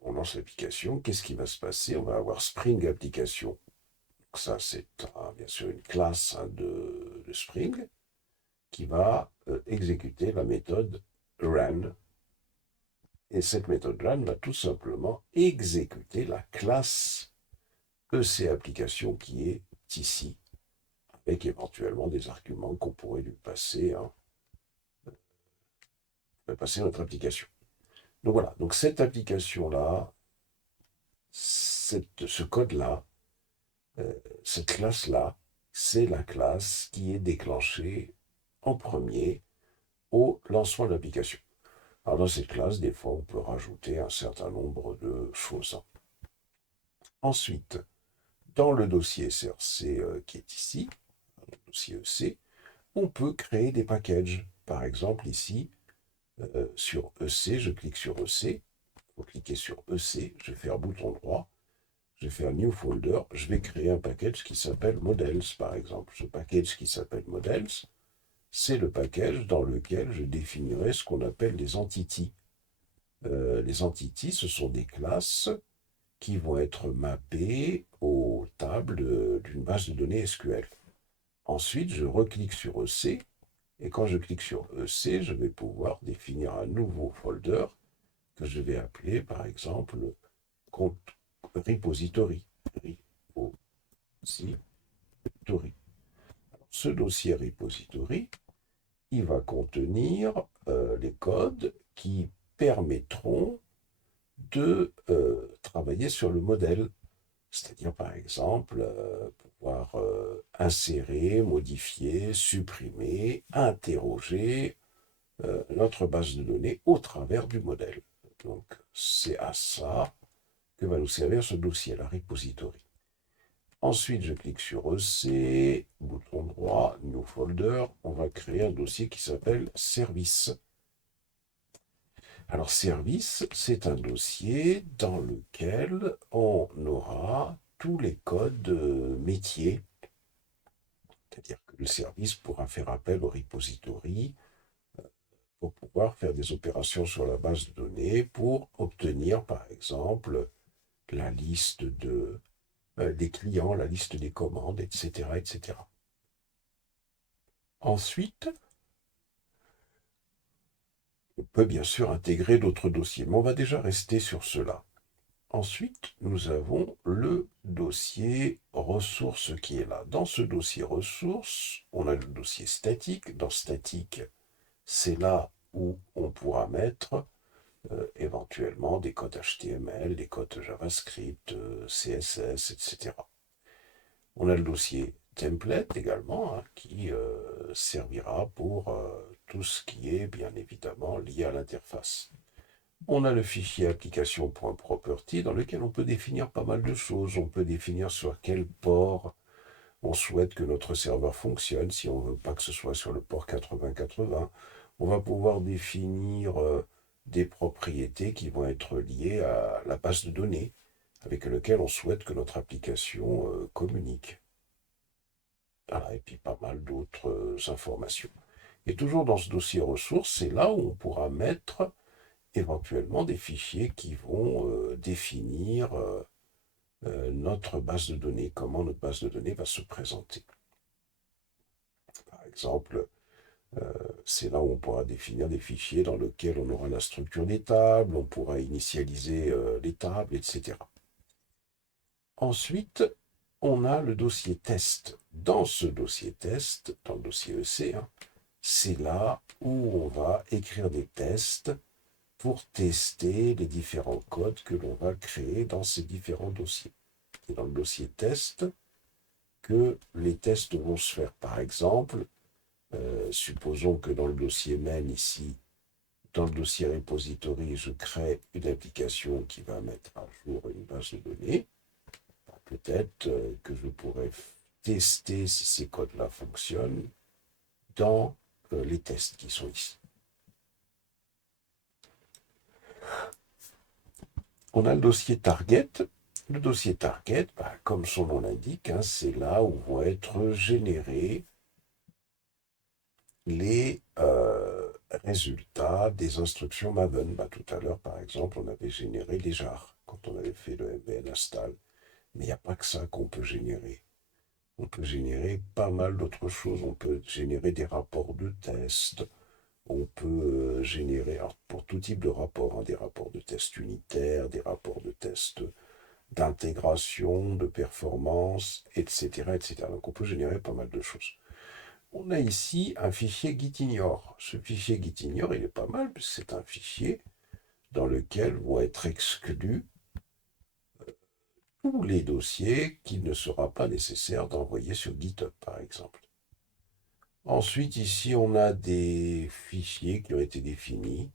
on lance l'application, qu'est-ce qui va se passer? On va avoir Spring Application. Donc ça, c'est bien sûr une classe de Spring qui va exécuter la méthode run. Et cette méthode run va tout simplement exécuter la classe ecapplication qui est ici, avec éventuellement des arguments qu'on pourrait lui passer, passer notre application. Donc voilà, donc cette application-là, ce code-là, cette classe-là, c'est la classe qui est déclenchée en premier au lancement de l'application. Alors dans cette classe, des fois, on peut rajouter un certain nombre de choses. Ensuite, dans le dossier SRC qui est ici, le dossier EC, on peut créer des packages. Par exemple, ici, sur EC, je clique sur EC. Il faut cliquer sur EC, je vais faire bouton droit, je vais faire New Folder, je vais créer un package qui s'appelle Models, par exemple. Ce package qui s'appelle Models, c'est le package dans lequel je définirai ce qu'on appelle des entities. Les entities, ce sont des classes qui vont être mappées aux tables d'une base de données SQL. Ensuite, je reclique sur EC, et quand je clique sur EC, je vais pouvoir définir un nouveau folder que je vais appeler, par exemple, compte repository. Repository. Ce dossier repository, il va contenir les codes qui permettront de travailler sur le modèle. C'est-à-dire, par exemple, pouvoir insérer, modifier, supprimer, interroger notre base de données au travers du modèle. Donc, c'est à ça que va nous servir ce dossier, la repository. Ensuite, je clique sur EC, bouton droit, New Folder. On va créer un dossier qui s'appelle Service. Alors, Service, c'est un dossier dans lequel on aura tous les codes métiers. C'est-à-dire que le service pourra faire appel au repository pour pouvoir faire des opérations sur la base de données pour obtenir, par exemple, la liste des clients, la liste des commandes, etc., etc. Ensuite, on peut bien sûr intégrer d'autres dossiers, mais on va déjà rester sur cela. Ensuite, nous avons le dossier ressources qui est là. Dans ce dossier ressources, on a le dossier statique. Dans statique, c'est là où on pourra mettre éventuellement des codes HTML, des codes JavaScript, CSS, etc. On a le dossier template également, hein, qui servira pour tout ce qui est bien évidemment lié à l'interface. On a le fichier application.property dans lequel on peut définir pas mal de choses. On peut définir sur quel port on souhaite que notre serveur fonctionne, si on ne veut pas que ce soit sur le port 8080. On va pouvoir définir des propriétés qui vont être liées à la base de données avec laquelle on souhaite que notre application communique. Voilà, et puis pas mal d'autres informations. Et toujours dans ce dossier ressources, c'est là où on pourra mettre éventuellement des fichiers qui vont définir notre base de données, comment notre base de données va se présenter. Par exemple, c'est là où on pourra définir des fichiers dans lesquels on aura la structure des tables, on pourra initialiser les tables, etc. Ensuite, on a le dossier test. Dans ce dossier test, dans le dossier EC, hein, c'est là où on va écrire des tests pour tester les différents codes que l'on va créer dans ces différents dossiers. C'est dans le dossier test que les tests vont se faire. Par exemple, supposons que dans le dossier main ici, dans le dossier repository, je crée une application qui va mettre à jour une base de données. Peut-être que je pourrais tester si ces codes-là fonctionnent dans les tests qui sont ici. On a le dossier target. Le dossier target, comme son nom l'indique, hein, c'est là où vont être générés les résultats des instructions Maven. Tout à l'heure, par exemple, on avait généré des jars quand on avait fait le MVN install. Mais il n'y a pas que ça qu'on peut générer. On peut générer pas mal d'autres choses. On peut générer des rapports de tests. On peut générer, alors pour tout type de rapports, hein, des rapports de tests unitaires, des rapports de tests d'intégration, de performance, etc., etc. Donc on peut générer pas mal de choses. On a ici un fichier gitignore. Ce fichier gitignore, il est pas mal, parce que c'est un fichier dans lequel vont être exclus tous les dossiers qu'il ne sera pas nécessaire d'envoyer sur GitHub, par exemple. Ensuite, ici, on a des fichiers qui ont été définis.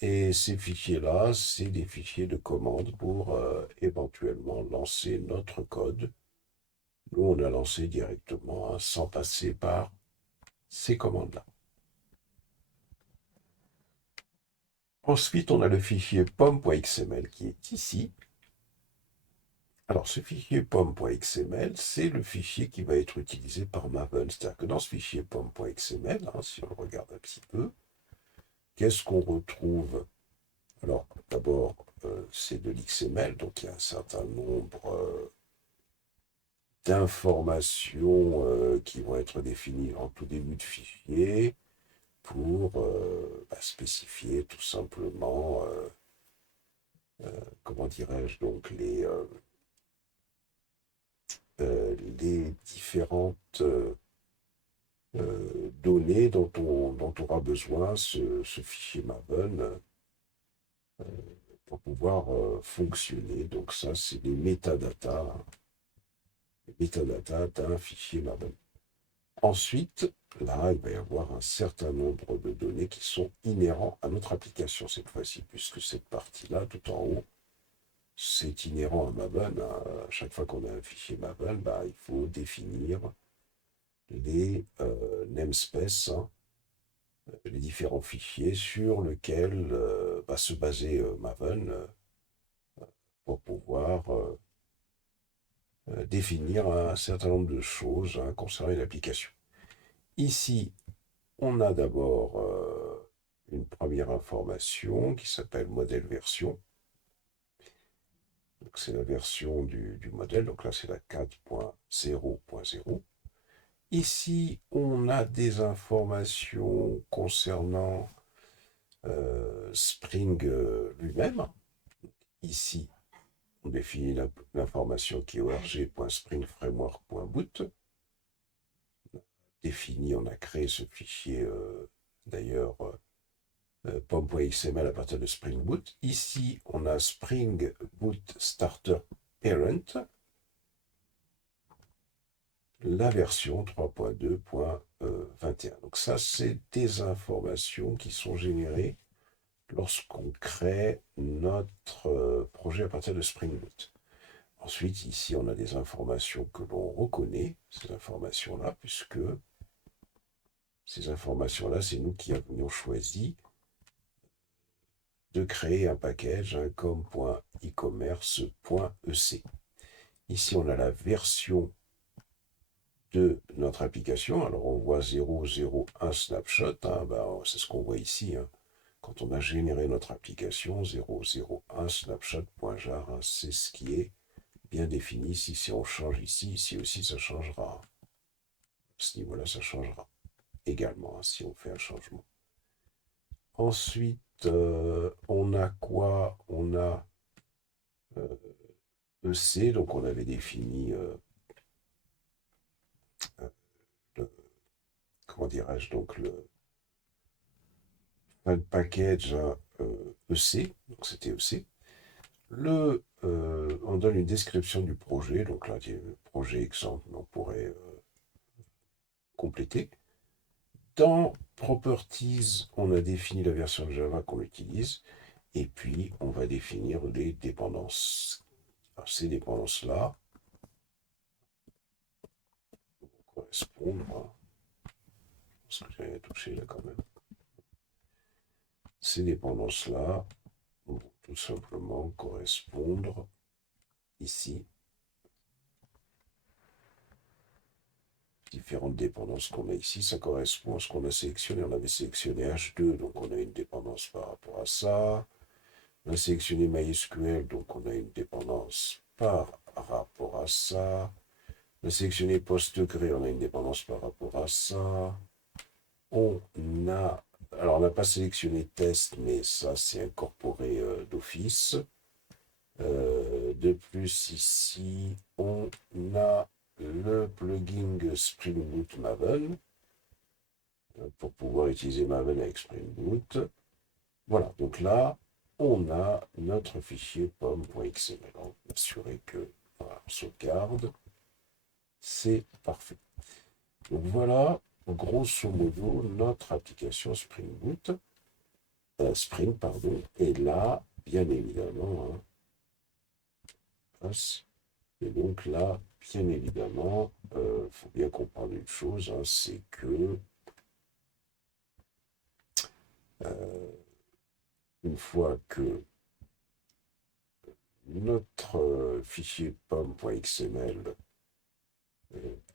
Et ces fichiers-là, c'est des fichiers de commande pour éventuellement lancer notre code. Nous, on a lancé directement, hein, sans passer par ces commandes-là. Ensuite, on a le fichier pom.xml qui est ici. Alors, ce fichier pom.xml, c'est le fichier qui va être utilisé par Maven. C'est-à-dire que dans ce fichier pom.xml, hein, si on le regarde un petit peu, qu'est-ce qu'on retrouve? Alors, d'abord, c'est de l'XML, donc il y a un certain nombre d'informations qui vont être définies en tout début de fichier pour spécifier tout simplement, comment dirais-je, donc les différentes données dont on aura besoin, ce fichier Maven, pour pouvoir fonctionner. Donc ça, c'est des métadatas, hein, les métadatas d'un fichier Maven. Ensuite, là, il va y avoir un certain nombre de données qui sont inhérents à notre application cette fois-ci, puisque cette partie-là, tout en haut, c'est inhérent à Maven. À chaque fois qu'on a un fichier Maven, il faut définir les namespaces, hein, les différents fichiers sur lesquels va se baser Maven pour pouvoir définir un certain nombre de choses, hein, concernant l'application. Ici, on a d'abord une première information qui s'appelle modèle version. Donc c'est la version du modèle, donc là c'est la 4.0.0. Ici, on a des informations concernant Spring lui-même. Ici, on définit l'information qui est org.springframework.boot. Défini, on a créé ce fichier d'ailleurs pom.xml à partir de Spring Boot. Ici, on a Spring Boot Starter Parent, la version 3.2.21. Donc ça, c'est des informations qui sont générées lorsqu'on crée notre projet à partir de Spring Boot. Ensuite, ici, on a des informations que l'on reconnaît, ces informations-là, puisque ces informations-là, c'est nous qui avions choisi de créer un package, un com.ecommerce.ec. Ici, on a la version de notre application. Alors, on voit 001 snapshot, hein, c'est ce qu'on voit ici, hein. Quand on a généré notre application, 001 snapshot.jar, hein, c'est ce qui est bien défini. Si on change ici aussi, ça changera. À ce niveau-là, ça changera également, hein, si on fait un changement. Ensuite, on a quoi? On a EC, donc on avait défini, comment dirais-je, donc le package EC, donc c'était EC. On donne une description du projet, donc là, il y a le projet exemple, on pourrait compléter. Dans Properties, on a défini la version de Java qu'on utilise, et puis on va définir les dépendances. Alors, ces dépendances-là vont correspondre, parce que j'avais touché là quand même. Ces dépendances-là vont tout simplement correspondre ici. Différentes dépendances qu'on a ici, ça correspond à ce qu'on a sélectionné. On avait sélectionné H2, donc on a une dépendance par rapport à ça. On a sélectionné MySQL, donc on a une dépendance par rapport à ça. On a sélectionné PostgreSQL, on a une dépendance par rapport à ça. Alors on n'a pas sélectionné test, mais ça c'est incorporé d'office. De plus ici, on a le plugin Spring Boot Maven pour pouvoir utiliser Maven avec Spring Boot. Voilà, donc là, on a notre fichier pom.xml. On va assurer que voilà, on sauvegarde. C'est parfait. Donc voilà, grosso modo, notre application Spring Boot. Spring, pardon. Et là, bien évidemment, hein, et donc là, bien évidemment, faut bien comprendre une chose, hein, c'est que une fois que notre fichier pom.xml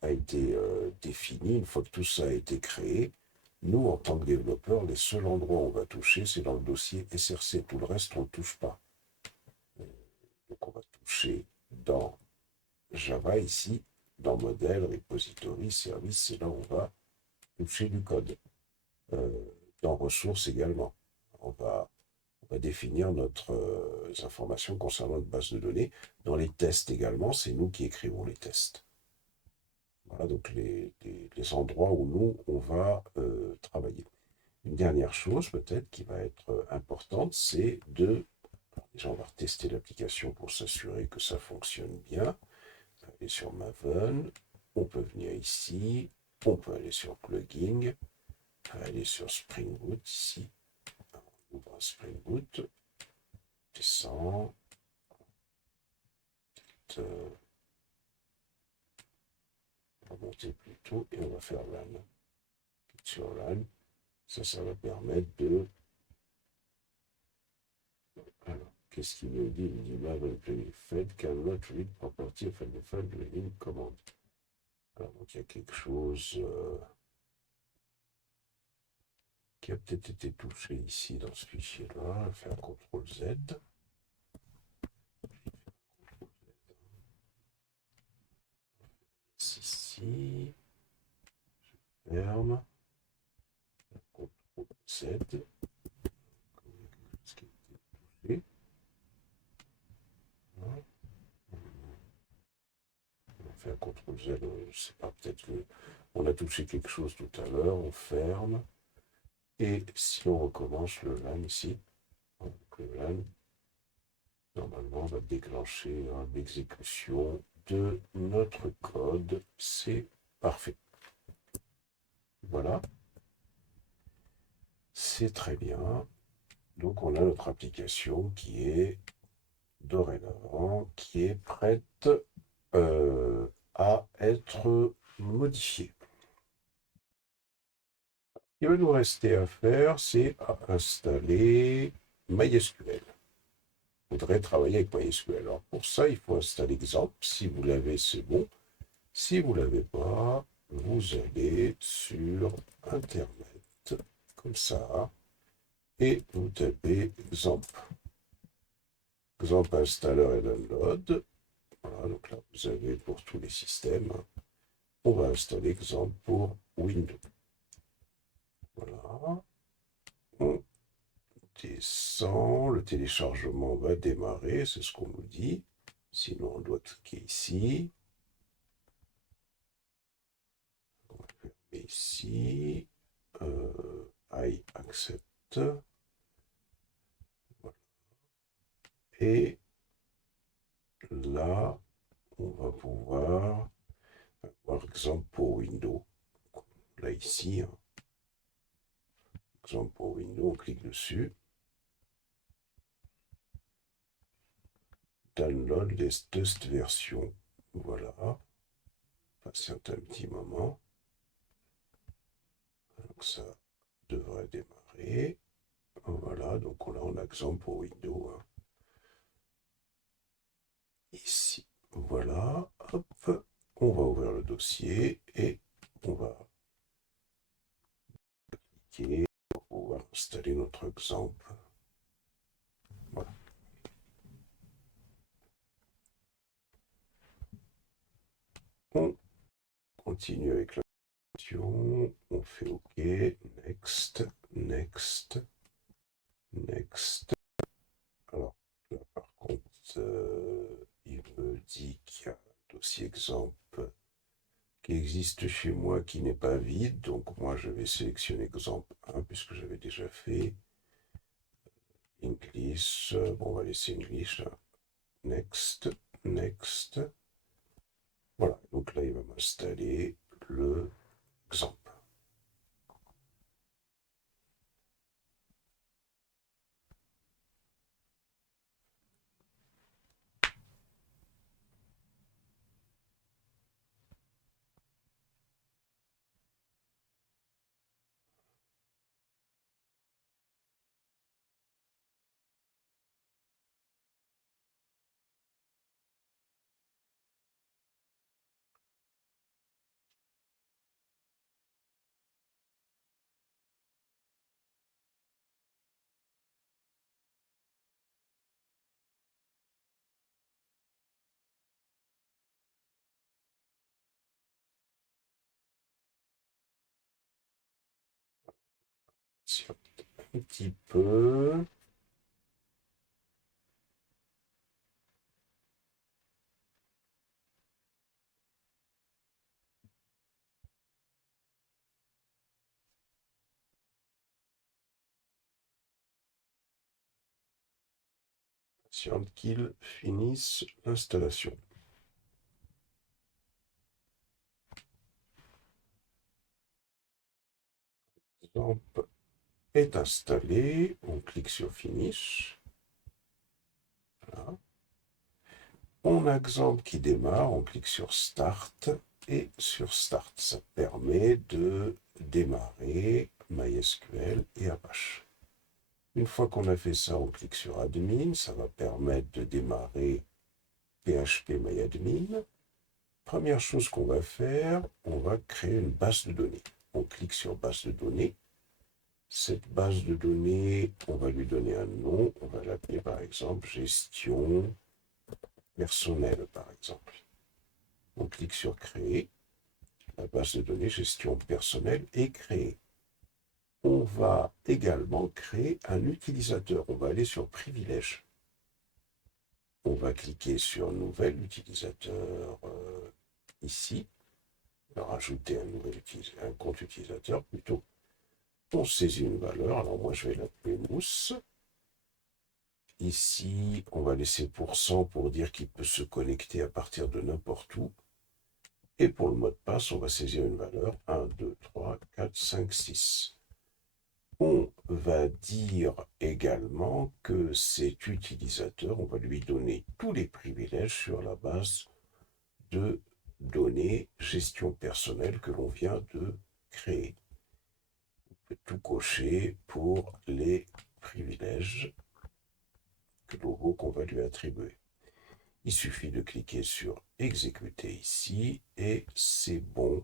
a été défini, une fois que tout ça a été créé, nous, en tant que développeurs, les seuls endroits où on va toucher, c'est dans le dossier SRC. Tout le reste, on ne touche pas. Donc, on va toucher dans Java ici, dans modèle, repository, service, c'est là où on va toucher du code. Euh, dans ressources également. On va définir notre informations concernant notre base de données. Dans les tests également, c'est nous qui écrivons les tests. Voilà donc les endroits où nous, on va travailler. Une dernière chose peut-être qui va être importante, c'est de... Déjà, on va tester l'application pour s'assurer que ça fonctionne bien. Aller sur Maven, on peut venir ici, on peut aller sur Plugin, aller sur Spring Boot ici, on ouvre un Spring Boot, descend, remonter plutôt et on va faire Run. Sur Run, ça va permettre de... Alors, qu'est-ce qu'il me dit? Il me dit Maven plugin fed cannot read property of the file plugin command. Alors, donc il y a quelque chose qui a peut-être été touché ici dans ce fichier-là. On va faire CTRL Z. Ici, je ferme. CTRL Z. Ce qui a été touché. On va faire CTRL Z. Je sais pas, peut-être que on a touché quelque chose tout à l'heure. On ferme. Et si on recommence le LAN ici, donc le LAN, normalement, va déclencher l'exécution de notre code. C'est parfait. Voilà. C'est très bien. Donc, on a notre application qui est dorénavant, qui est prête à être modifiée. Ce qui va nous rester à faire, c'est à installer MySQL. Je voudrais travailler avec MySQL. Alors pour ça, il faut installer Xampp. Si vous l'avez, c'est bon. Si vous ne l'avez pas, vous allez sur Internet, comme ça, et vous tapez Xampp. Xampp installer et download. Voilà, donc là, vous avez pour tous les systèmes. On va installer Xampp pour Windows. Voilà. On descend, le téléchargement va démarrer, c'est ce qu'on nous dit. Sinon, on doit cliquer ici. On va fermer ici. I accept. Voilà. Et là, on va pouvoir voir exemple pour Windows. Là, ici, hein. Exemple pour Windows, on clique dessus. Download les test versions. Voilà. Patiente un petit moment. Donc ça devrait démarrer. Voilà, donc là on a exemple pour Windows. Hein. Ici, voilà, hop, on va ouvrir le dossier et on va cliquer pour pouvoir installer notre exemple. Voilà. On continue avec la question, on fait OK, next, next, next. Alors là par contre, il me dit qu'il y a un dossier exemple qui existe chez moi qui n'est pas vide, donc moi je vais sélectionner exemple 1 puisque j'avais déjà fait English, bon on va laisser English, next, next, voilà, donc là il va m'installer le exemple. petit peu. Patiente qu'il finisse l'installation. Lampe est installée. On clique sur Finish. Voilà. On a Xampp qui démarre. On clique sur Start. Et sur Start, ça permet de démarrer MySQL et Apache. Une fois qu'on a fait ça, on clique sur Admin. Ça va permettre de démarrer PHP Première chose qu'on va faire, on va créer une base de données. On clique sur base de données. Cette base de données, on va lui donner un nom. On va l'appeler par exemple gestion personnelle, par exemple. On clique sur créer. La base de données gestion personnelle est créée. On va également créer un utilisateur. On va aller sur privilèges. On va cliquer sur nouvel utilisateur ici. Rajouter un compte utilisateur plutôt. On saisit une valeur. Alors moi je vais l'appeler mousse. Ici, on va laisser %, pour dire qu'il peut se connecter à partir de n'importe où. Et pour le mot de passe, on va saisir une valeur 1, 2, 3, 4, 5, 6. On va dire également que cet utilisateur, on va lui donner tous les privilèges sur la base de données gestion personnelle que l'on vient de créer. On peut tout cocher pour les privilèges globaux qu'on va lui attribuer. Il suffit de cliquer sur exécuter ici et c'est bon.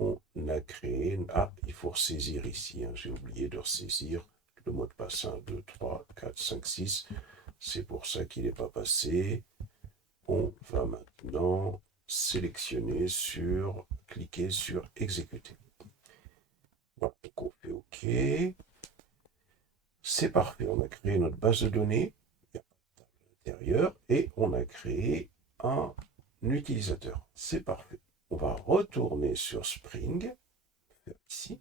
On a créé. Ah, il faut ressaisir ici. J'ai oublié de ressaisir le mot de passe 1, 2, 3, 4, 5, 6. C'est pour ça qu'il n'est pas passé. On va maintenant sélectionner cliquer sur exécuter. Voilà, donc on fait OK. C'est parfait. On a créé notre base de données. Il n'y a pas de table à l'intérieur. Et on a créé un utilisateur. C'est parfait. On va retourner sur Spring. Ici.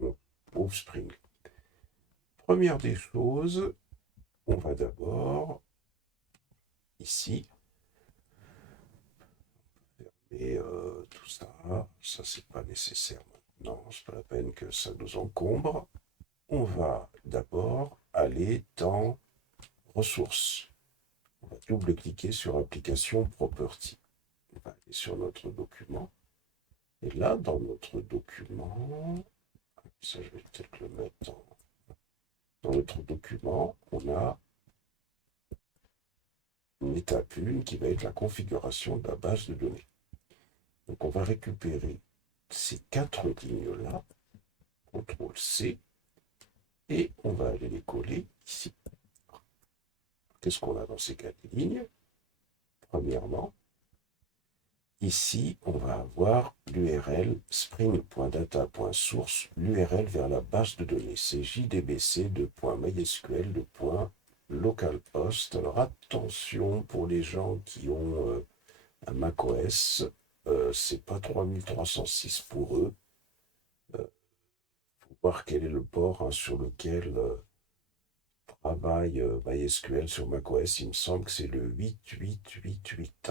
On ouvre Spring. Première des choses, on va d'abord, ici, fermer tout ça. Ça, c'est pas nécessaire maintenant. C'est pas la peine que ça nous encombre. On va d'abord aller dans Ressources. On va double-cliquer sur Application Property. On va aller sur notre document. Et là, dans notre document, ça, je vais peut-être le mettre dans notre document, on a une étape 1 qui va être la configuration de la base de données. Donc on va récupérer ces 4 lignes-là, CTRL-C, et on va aller les coller ici. Qu'est-ce qu'on a dans ces 4 lignes? Premièrement, ici, on va avoir l'URL spring.data.source, l'URL vers la base de données. C'est jdbc.mysql. Localhost. Alors attention pour les gens qui ont un macOS, c'est pas 3306 pour eux. Faut voir quel est le port sur lequel travaille MySQL sur macOS. Il me semble que c'est le 8888.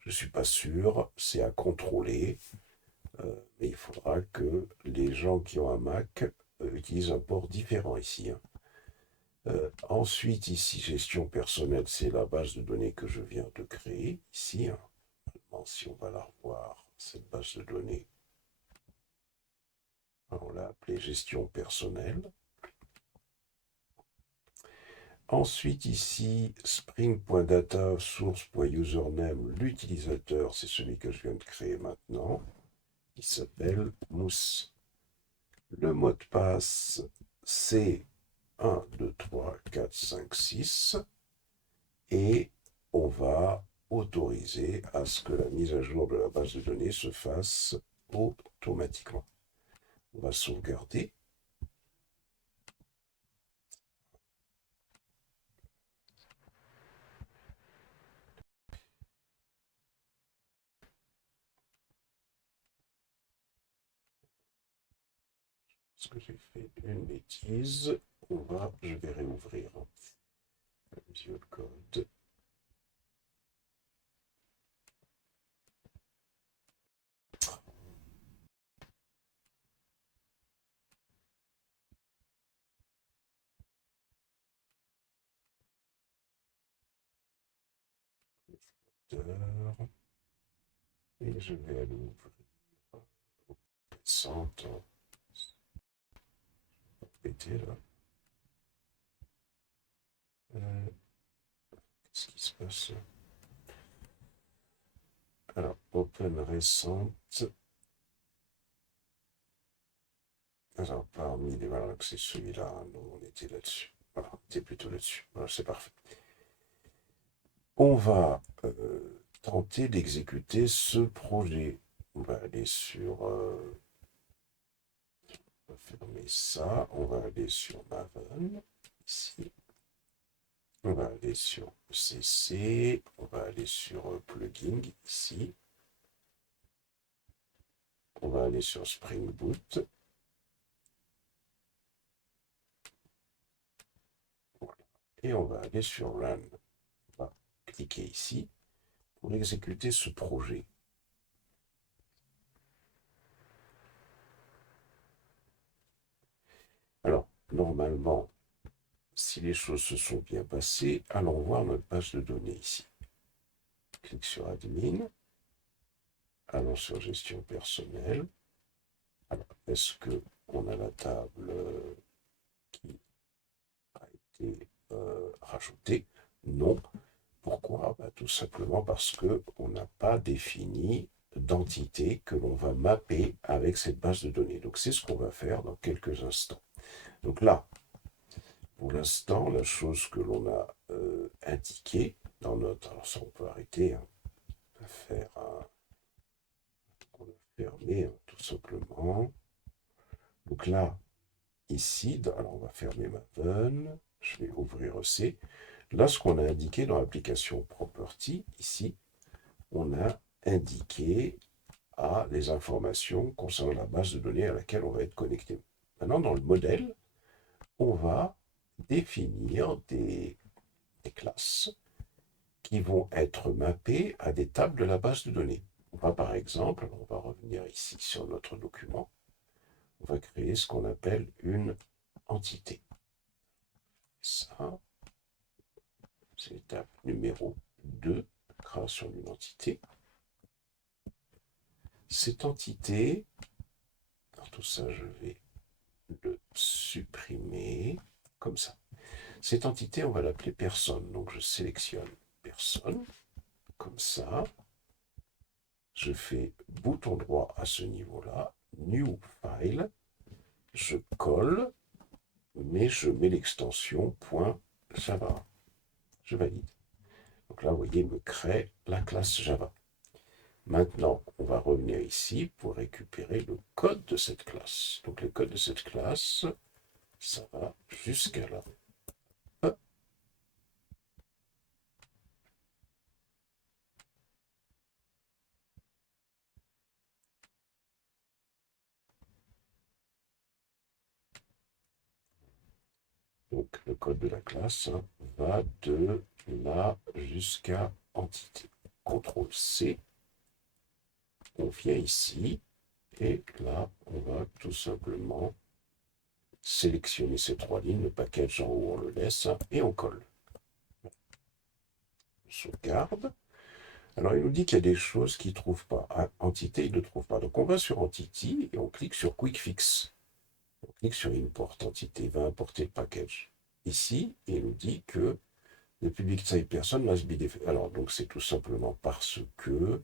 Je suis pas sûr, c'est à contrôler. Mais il faudra que les gens qui ont un Mac utilisent un port différent ici. Ensuite, ici, gestion personnelle, c'est la base de données que je viens de créer ici. Si on va la revoir, cette base de données, on l'a appelée gestion personnelle. Ensuite, ici, spring.data source.username, l'utilisateur, c'est celui que je viens de créer maintenant. Il s'appelle Mousse. Le mot de passe, c'est 1, 2, 3, 4, 5, 6. Et on va autoriser à ce que la mise à jour de la base de données se fasse automatiquement. On va sauvegarder. parce que j'ai fait une bêtise. Je vais réouvrir Visual Code. Et je vais aller ouvrir centre pété là. Qu'est-ce qui se passe là? Alors, open récente. Alors, parmi les voilà, c'est celui-là, nous on était là-dessus. Voilà, on était plutôt là-dessus. Voilà, c'est parfait. On va tenter d'exécuter ce projet. On va aller sur. On va fermer ça. On va aller sur Maven, ici. On va aller sur CC. On va aller sur Plugin, ici. On va aller sur Spring Boot. Voilà. Et on va aller sur Run. On va cliquer ici pour exécuter ce projet. Alors, normalement, si les choses se sont bien passées, allons voir notre base de données ici. Clique sur Admin. Allons sur Gestion personnelle. Alors, est-ce qu'on a la table qui a été rajoutée? Non. Pourquoi? Tout simplement parce qu'on n'a pas défini d'entité que l'on va mapper avec cette base de données. Donc, c'est ce qu'on va faire dans quelques instants. Donc là, pour l'instant, la chose que l'on a indiquée dans notre... Alors ça, on peut arrêter, hein, on va faire on va fermer, hein, tout simplement. Donc là, ici, alors on va fermer Maven, je vais ouvrir C. Là, ce qu'on a indiqué dans l'application Property, ici, on a indiqué les informations concernant la base de données à laquelle on va être connecté. Maintenant, dans le modèle, on va définir des classes qui vont être mappées à des tables de la base de données. On va par exemple, on va revenir ici sur notre document, on va créer ce qu'on appelle une entité. Ça, c'est l'étape numéro 2, création d'une entité. Cette entité, dans tout ça, je vais le supprimer comme ça. Cette entité, on va l'appeler personne. Donc je sélectionne personne, comme ça. Je fais bouton droit à ce niveau-là, New File, je colle, mais je mets l'extension .java. Je valide. Donc là, vous voyez, il me crée la classe Java. Maintenant, on va revenir ici pour récupérer le code de cette classe. Donc le code de cette classe, ça va jusqu'à là. Donc le code de la classe va de là jusqu'à entité. CTRL C. On vient ici et là, on va tout simplement sélectionner ces trois lignes. Le package en haut, on le laisse et on colle. On sauvegarde. Alors, il nous dit qu'il y a des choses qu'il ne trouve pas. Entité, il ne trouve pas. Donc, on va sur Entity et on clique sur Quick Fix. On clique sur Import Entité. Il va importer le package. Ici, il nous dit que le public type person must be defined. Alors, donc, c'est tout simplement parce que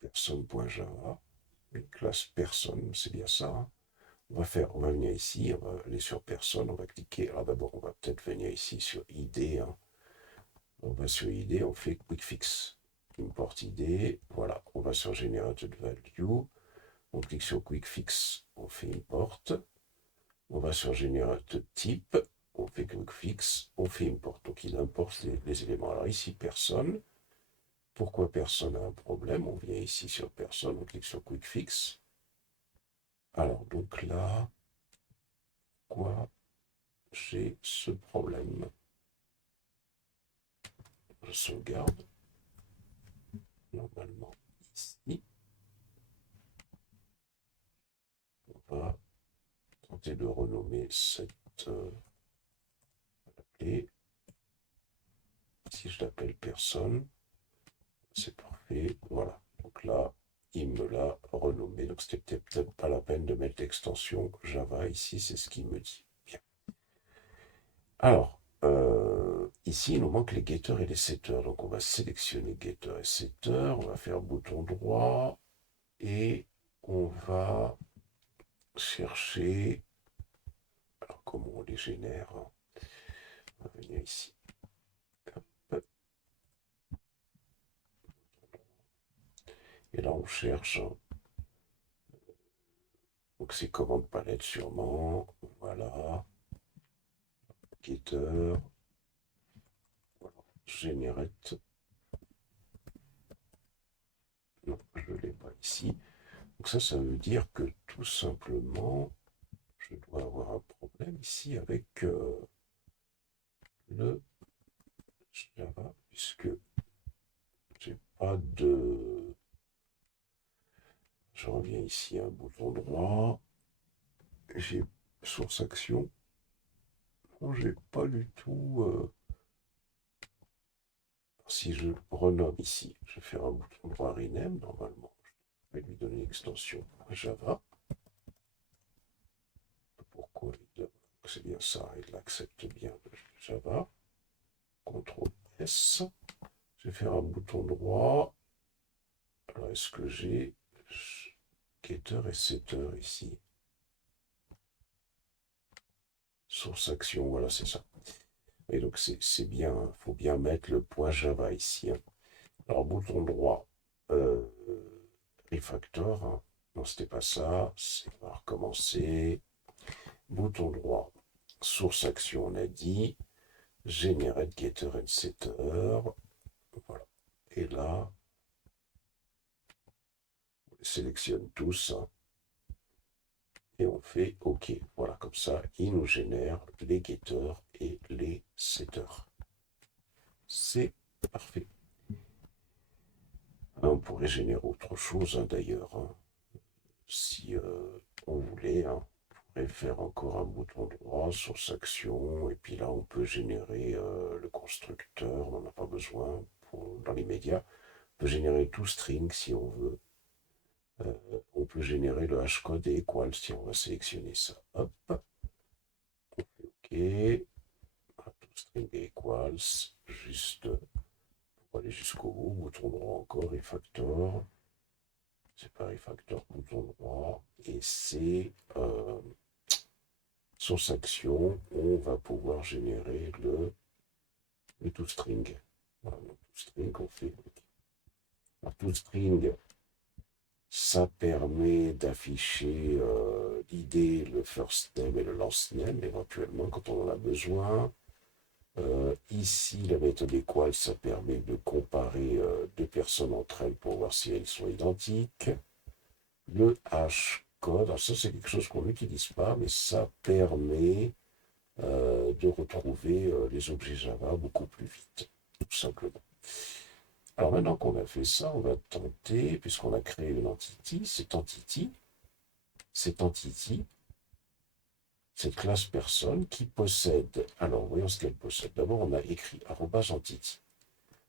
personne.java, classe personne, c'est bien ça. Hein. On va venir ici, on va aller sur personne, on va cliquer. Alors d'abord, on va peut-être venir ici sur ID. Hein. On va sur ID, on fait Quick Fix. Import ID, voilà. On va sur Generated Value. On clique sur Quick Fix, on fait Import. On va sur Generated Type, on fait Quick Fix, on fait Import. Donc il importe les éléments. Alors ici, personne. Pourquoi personne a un problème? On vient ici sur personne, on clique sur Quick Fix. Alors, donc là, quoi, j'ai ce problème. Je sauvegarde. Normalement, ici, on va tenter de renommer cette appelée. Si je l'appelle personne, c'est parfait. Voilà. Donc là, il me l'a renommé. Donc c'était peut-être pas la peine de mettre l'extension Java ici, c'est ce qu'il me dit. Bien. Alors, ici, il nous manque les getters et les setters. Donc on va sélectionner getter et setter. On va faire bouton droit et on va chercher. Alors comment on les génère? On va venir ici. Hop. Et là, on cherche. Donc c'est commande palette sûrement. Voilà. Getter. Voilà. Generate. Non, je ne l'ai pas ici. Donc ça veut dire que tout simplement, je dois avoir un problème ici avec le Java, puisque j'ai pas de... Je reviens ici à un bouton droit. J'ai source action. Non, j'ai pas du tout... Si je renomme ici, je vais faire un bouton droit rename, normalement. Je vais lui donner l'extension Java. Pourquoi c'est bien ça, il accepte bien Java. CTRL S. Je vais faire un bouton droit. Alors, est-ce que j'ai getter et setter ici? Source action, voilà, c'est ça. Et donc, c'est bien, il faut bien mettre le point Java ici. Hein. Alors, bouton droit, refactor. Hein. Non, c'était pas ça. On va recommencer. Bouton droit, source action, on a dit. Generate getter and setter. Voilà. Et là, on les sélectionne tous. Hein. Et on fait OK. Voilà, comme ça, il nous génère les getters et les setters. C'est parfait. On pourrait générer autre chose, hein, d'ailleurs. Hein. Si on voulait, hein, on pourrait faire encore un bouton droit, source action, et puis là, on peut générer le constructeur. On n'en a pas besoin dans l'immédiat. On peut générer tout string si on veut. On peut générer le hashcode et equal si on va sélectionner ça. Hop. On fait OK. String equals, juste pour aller jusqu'au bout, bouton droit encore, refactor, c'est pas refactor, bouton droit, et c'est source action, on va pouvoir générer le toString. Voilà, le toString, on fait. Alors, toString, ça permet d'afficher l'id, le first name et le last name, éventuellement, quand on en a besoin. Ici, la méthode equal, ça permet de comparer deux personnes entre elles pour voir si elles sont identiques. Le hashcode, alors ça c'est quelque chose qu'on n'utilise pas, mais ça permet de retrouver les objets Java beaucoup plus vite, tout simplement. Alors maintenant qu'on a fait ça, on va tenter, puisqu'on a créé une entity, cette entity, cette classe personne qui possède, alors voyons ce qu'elle possède. D'abord, on a écrit @entity.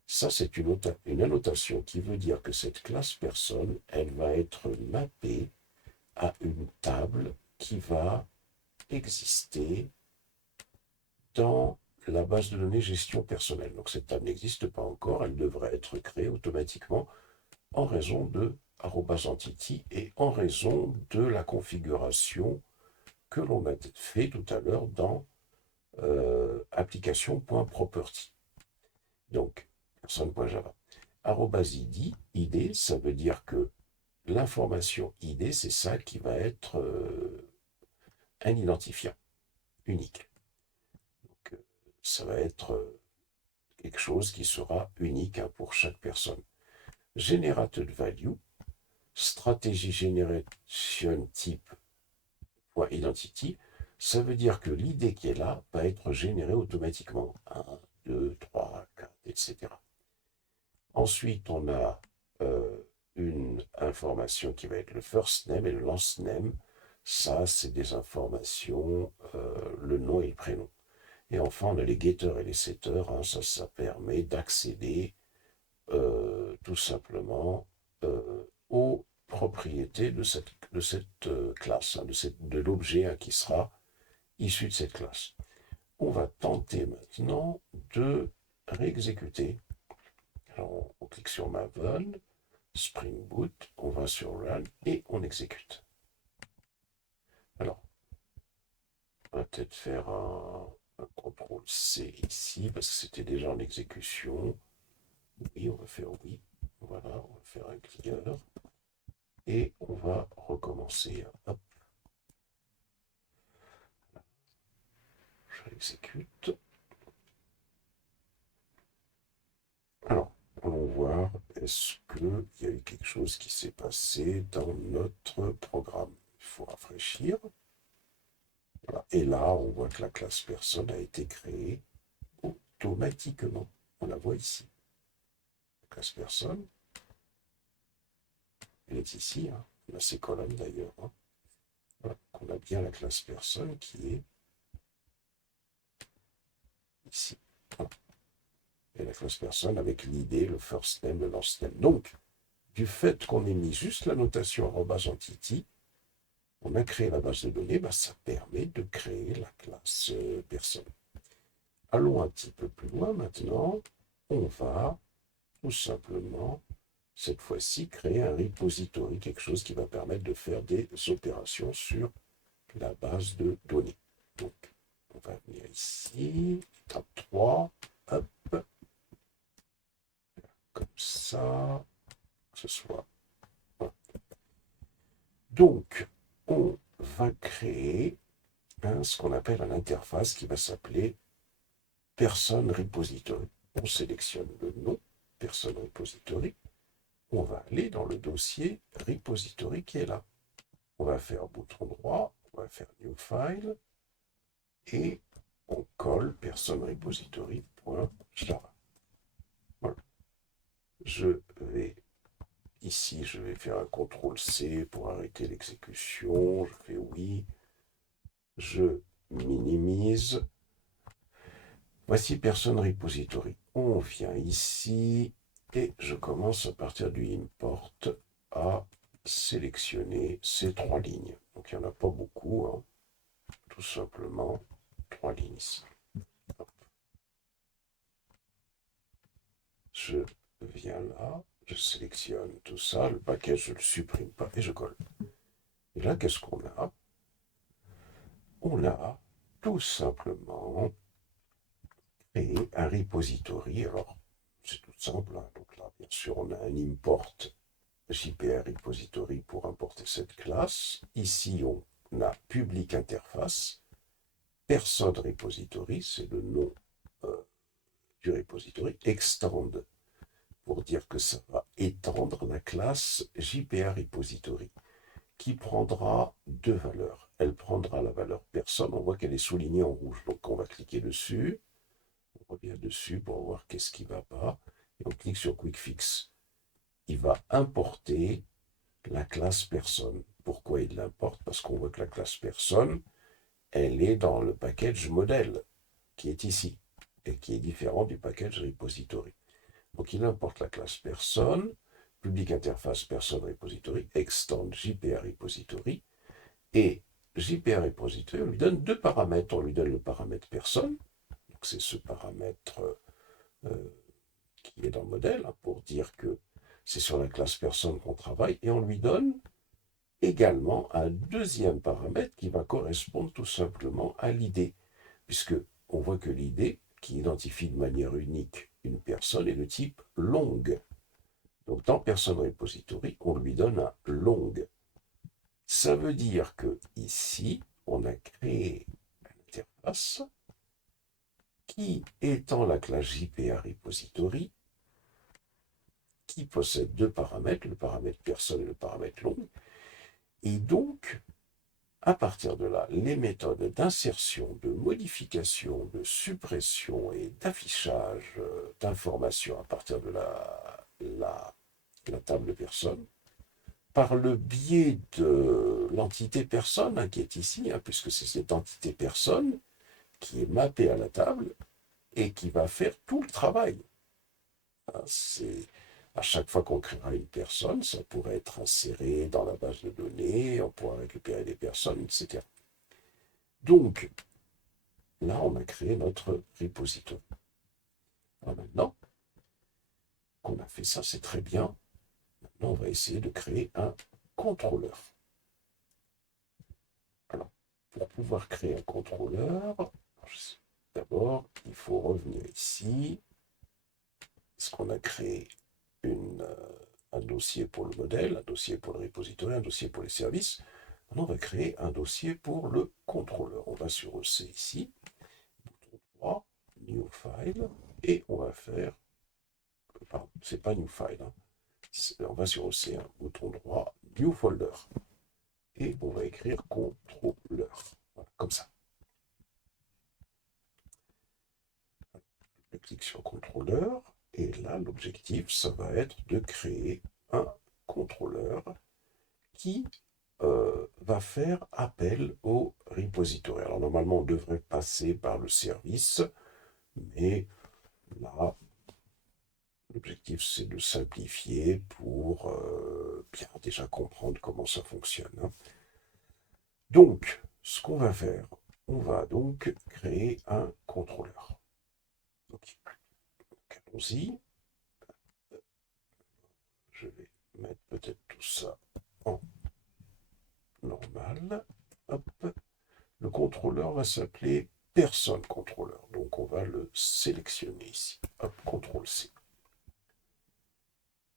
Ça, c'est une annotation qui veut dire que cette classe personne, elle va être mappée à une table qui va exister dans la base de données gestion personnelle. Donc cette table n'existe pas encore, elle devrait être créée automatiquement en raison de @entity et en raison de la configuration que l'on a fait tout à l'heure dans application.property. Donc, personne.java. id, ça veut dire que l'information id, c'est ça qui va être un identifiant unique. Donc, ça va être quelque chose qui sera unique hein, pour chaque personne. Generated value, stratégie generation type .identity, ça veut dire que l'idée qui est là va être générée automatiquement. 1, 2, 3, 4, etc. Ensuite, on a une information qui va être le first name et le last name. Ça, c'est des informations, le nom et le prénom. Et enfin, on a les getters et les setters. Hein, ça permet d'accéder tout simplement aux propriétés de cette classe, hein, de l'objet hein, qui sera issu de cette classe. On va tenter maintenant de réexécuter. Alors, on clique sur Maven, Spring Boot, on va sur Run et on exécute. Alors, on va peut-être faire un CTRL-C ici, parce que c'était déjà en exécution. Oui, on va faire oui. Voilà, on va faire un clear. Et on va recommencer. Hop. Je réexécute. Alors, allons voir, est-ce qu'il y a eu quelque chose qui s'est passé dans notre programme. Il faut rafraîchir. Voilà. Et là, on voit que la classe personne a été créée automatiquement. On la voit ici. La classe personne, elle est ici. Hein. On a ces colonnes d'ailleurs. Hein. Voilà. On a bien la classe personne qui est ici. Voilà. Et la classe personne avec l'idée, le first name, le last name. Donc, du fait qu'on ait mis juste la notation @entity, on a créé la base de données, ça permet de créer la classe personne. Allons un petit peu plus loin maintenant. On va tout simplement, cette fois-ci, créer un repository, quelque chose qui va permettre de faire des opérations sur la base de données. Donc, on va venir ici, étape 3, hop, comme ça, que ce soit. Voilà. Donc, on va créer ce qu'on appelle une interface qui va s'appeler Person Repository. On sélectionne le nom, Person Repository. On va aller dans le dossier Repository qui est là. On va faire bouton droit, on va faire New File et on colle Person Repository.java. Voilà. Je vais ici, je vais faire un CTRL-C pour arrêter l'exécution. Je fais oui. Je minimise. Voici Person Repository. On vient ici et je commence à partir du import à sélectionner ces 3 lignes. Donc il n'y en a pas beaucoup, hein. Tout simplement 3 lignes ici. Hop. Je viens là, je sélectionne tout ça, le paquet je ne le supprime pas et je colle. Et là qu'est-ce qu'on a? On a tout simplement créé un repository. Alors c'est tout simple, hein. Donc là bien sûr on a un import JPA repository pour importer cette classe. Ici, on a public interface. Person repository, c'est le nom du repository. Extend, pour dire que ça va étendre la classe JPA repository, qui prendra 2 valeurs. Elle prendra la valeur personne, on voit qu'elle est soulignée en rouge. Donc on va cliquer dessus. On revient dessus pour voir qu'est-ce qui ne va pas. Et on clique sur Quick Fix. Il va importer la classe personne. Pourquoi il l'importe? Parce qu'on voit que la classe personne, elle est dans le package modèle qui est ici et qui est différent du package repository. Donc il importe la classe personne, public interface personne repository, extend JPA repository et JPA repository, on lui donne 2 paramètres. On lui donne le paramètre personne, donc c'est ce paramètre qui est dans le modèle hein, pour dire que c'est sur la classe personne qu'on travaille, et on lui donne également un 2e paramètre qui va correspondre tout simplement à l'idée, puisque on voit que l'idée, qui identifie de manière unique une personne, est de type long. Donc dans Person Repository, on lui donne un long. Ça veut dire que ici, on a créé une interface qui étend la classe JPA Repository, qui possède 2 paramètres, le paramètre personne et le paramètre long. Et donc, À partir de là, les méthodes d'insertion, de modification, de suppression et d'affichage d'informations à partir de la table personne, par le biais de l'entité personne qui est ici, puisque c'est cette entité personne qui est mappée à la table et qui va faire tout le travail. C'est à chaque fois qu'on créera une personne, ça pourrait être inséré dans la base de données, on pourra récupérer des personnes, etc. Donc, là, on a créé notre repository. Alors maintenant qu'on a fait ça, c'est très bien. Maintenant, on va essayer de créer un contrôleur. Alors, pour pouvoir créer un contrôleur, d'abord, il faut revenir ici. Est-ce qu'on a créé un dossier pour le modèle, un dossier pour le repository, un dossier pour les services? Maintenant, on va créer un dossier pour le contrôleur. On va sur EC ici, bouton droit, New File, et on va faire, pardon, c'est pas New File, on va sur EC, bouton droit, New Folder, et on va écrire contrôleur, voilà, comme ça. Je clique sur contrôleur, et là, l'objectif, ça va être de créer un contrôleur qui va faire appel au repository. Alors normalement, on devrait passer par le service, mais là, l'objectif, c'est de simplifier pour bien déjà comprendre comment ça fonctionne. Donc, ce qu'on va faire, on va donc créer un contrôleur. Donc, allons-y. Je vais mettre peut-être tout ça en normal. Hop. Le contrôleur va s'appeler personne contrôleur. Donc on va le sélectionner ici. Hop, CTRL-C.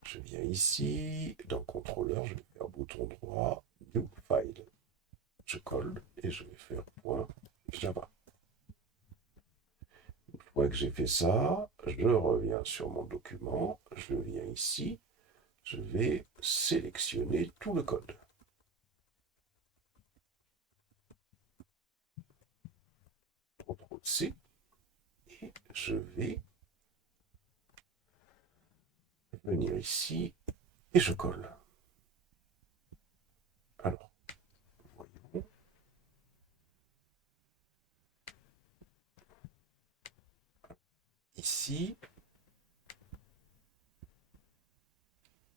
Je viens ici, dans contrôleur, je vais faire bouton droit, New File. Je colle et je vais faire .java. Une fois que j'ai fait ça, je reviens sur mon document, je viens ici, je vais sélectionner tout le code. CTRL-C. Et je vais venir ici et je colle. Alors, voyons. Ici,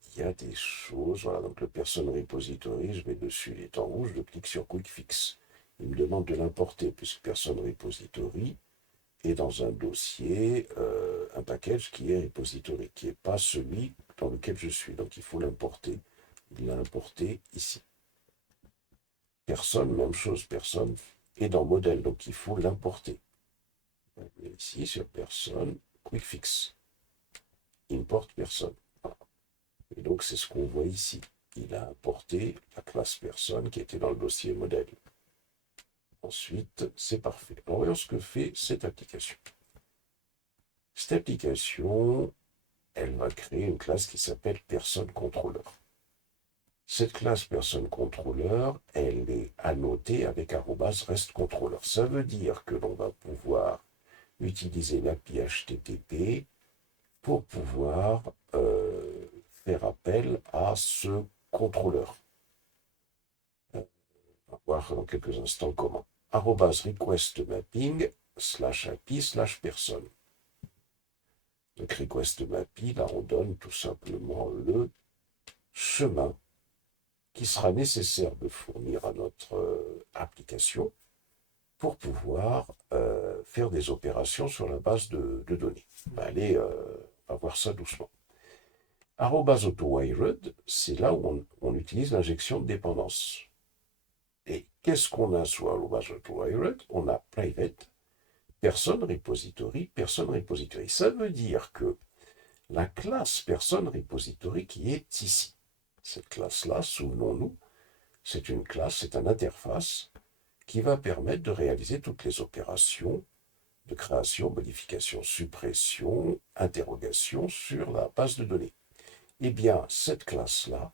il y a des choses. Voilà, donc le person repository, je vais dessus, il est en rouge, je clique sur Quick Fix. Il me demande de l'importer, puisque person repository est dans un dossier, un package qui est repository, qui n'est pas celui dans lequel je suis. Donc il faut l'importer. Il l'a importé ici. Personne, même chose, personne est dans modèle, donc il faut l'importer. Ici, sur personne, Quick Fix. Import personne. Et donc, c'est ce qu'on voit ici. Il a importé la classe personne qui était dans le dossier modèle. Ensuite, c'est parfait. Alors, voyons ce que fait cette application. Cette application, elle va créer une classe qui s'appelle personne contrôleur. Cette classe personne contrôleur, elle est annotée avec @restController. Ça veut dire que l'on va pouvoir utiliser l'API HTTP pour pouvoir faire appel à ce contrôleur. On va voir dans quelques instants comment. @requestMapping /API/personne. Donc requestMapping, là on donne tout simplement le chemin qui sera nécessaire de fournir à notre application pour pouvoir faire des opérations sur la base de données. Allez, on va voir ça doucement. @AutoWired, c'est là où on utilise l'injection de dépendance. Et qu'est-ce qu'on a sur @AutoWired? On a private, person repository. Ça veut dire que la classe person repository qui est ici, cette classe-là, souvenons-nous, c'est une classe, c'est une interface qui va permettre de réaliser toutes les opérations de création, modification, suppression, interrogation sur la base de données. Eh bien, cette classe-là,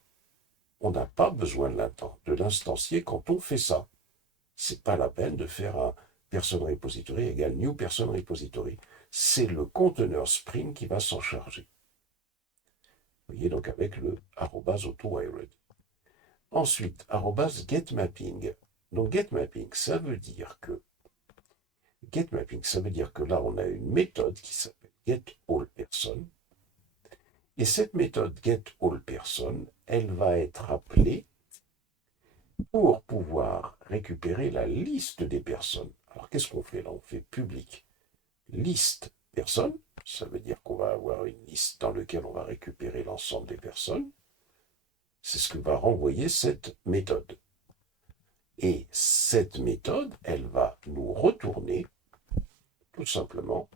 on n'a pas besoin de l'instancier quand on fait ça. c'est pas la peine de faire un person repository égale new person repository. C'est le conteneur Spring qui va s'en charger. Vous voyez, donc avec le @AutoWired. Ensuite, @getMapping. Donc getMapping, ça veut dire que là, on a une méthode qui s'appelle getAllPerson. Et cette méthode getAllPerson, elle va être appelée pour pouvoir récupérer la liste des personnes. Alors, qu'est-ce qu'on fait là? On fait public liste personnes. Ça veut dire qu'on va avoir une liste dans laquelle on va récupérer l'ensemble des personnes. C'est ce que va renvoyer cette méthode. Et cette méthode, elle va nous retourner tout simplement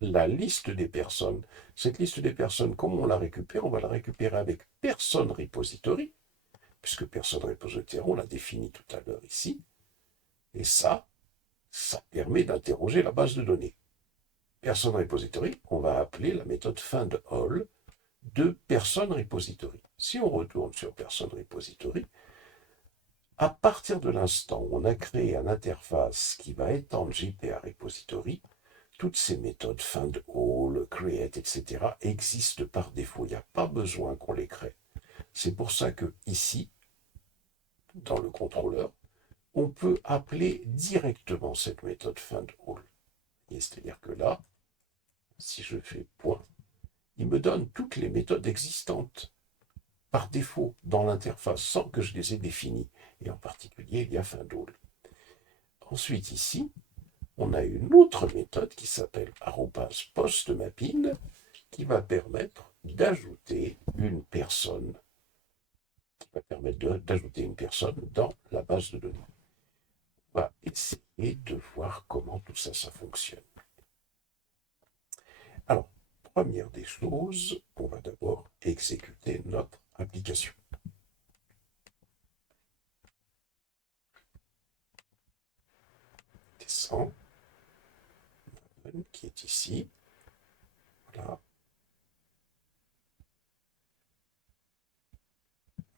la liste des personnes. Cette liste des personnes, comment on la récupère? On va la récupérer avec person repository, puisque person repository, on l'a défini tout à l'heure ici. Et ça permet d'interroger la base de données. Person repository, on va appeler la méthode findAll de person repository. Si on retourne sur person repository, à partir de l'instant où on a créé une interface qui va étendre JPA repository, toutes ces méthodes findAll, create, etc. existent par défaut. Il n'y a pas besoin qu'on les crée. C'est pour ça que ici, dans le contrôleur, on peut appeler directement cette méthode findAll. C'est-à-dire que là, si je fais point, il me donne toutes les méthodes existantes par défaut dans l'interface sans que je les ai définies. Et en particulier, il y a findAll. Ensuite, ici, on a une autre méthode qui s'appelle @postmapping qui va permettre d'ajouter une personne, dans la base de données. On va essayer de voir comment tout ça, ça fonctionne. Alors, première des choses, on va d'abord exécuter notre application. Descend, qui est ici. Voilà.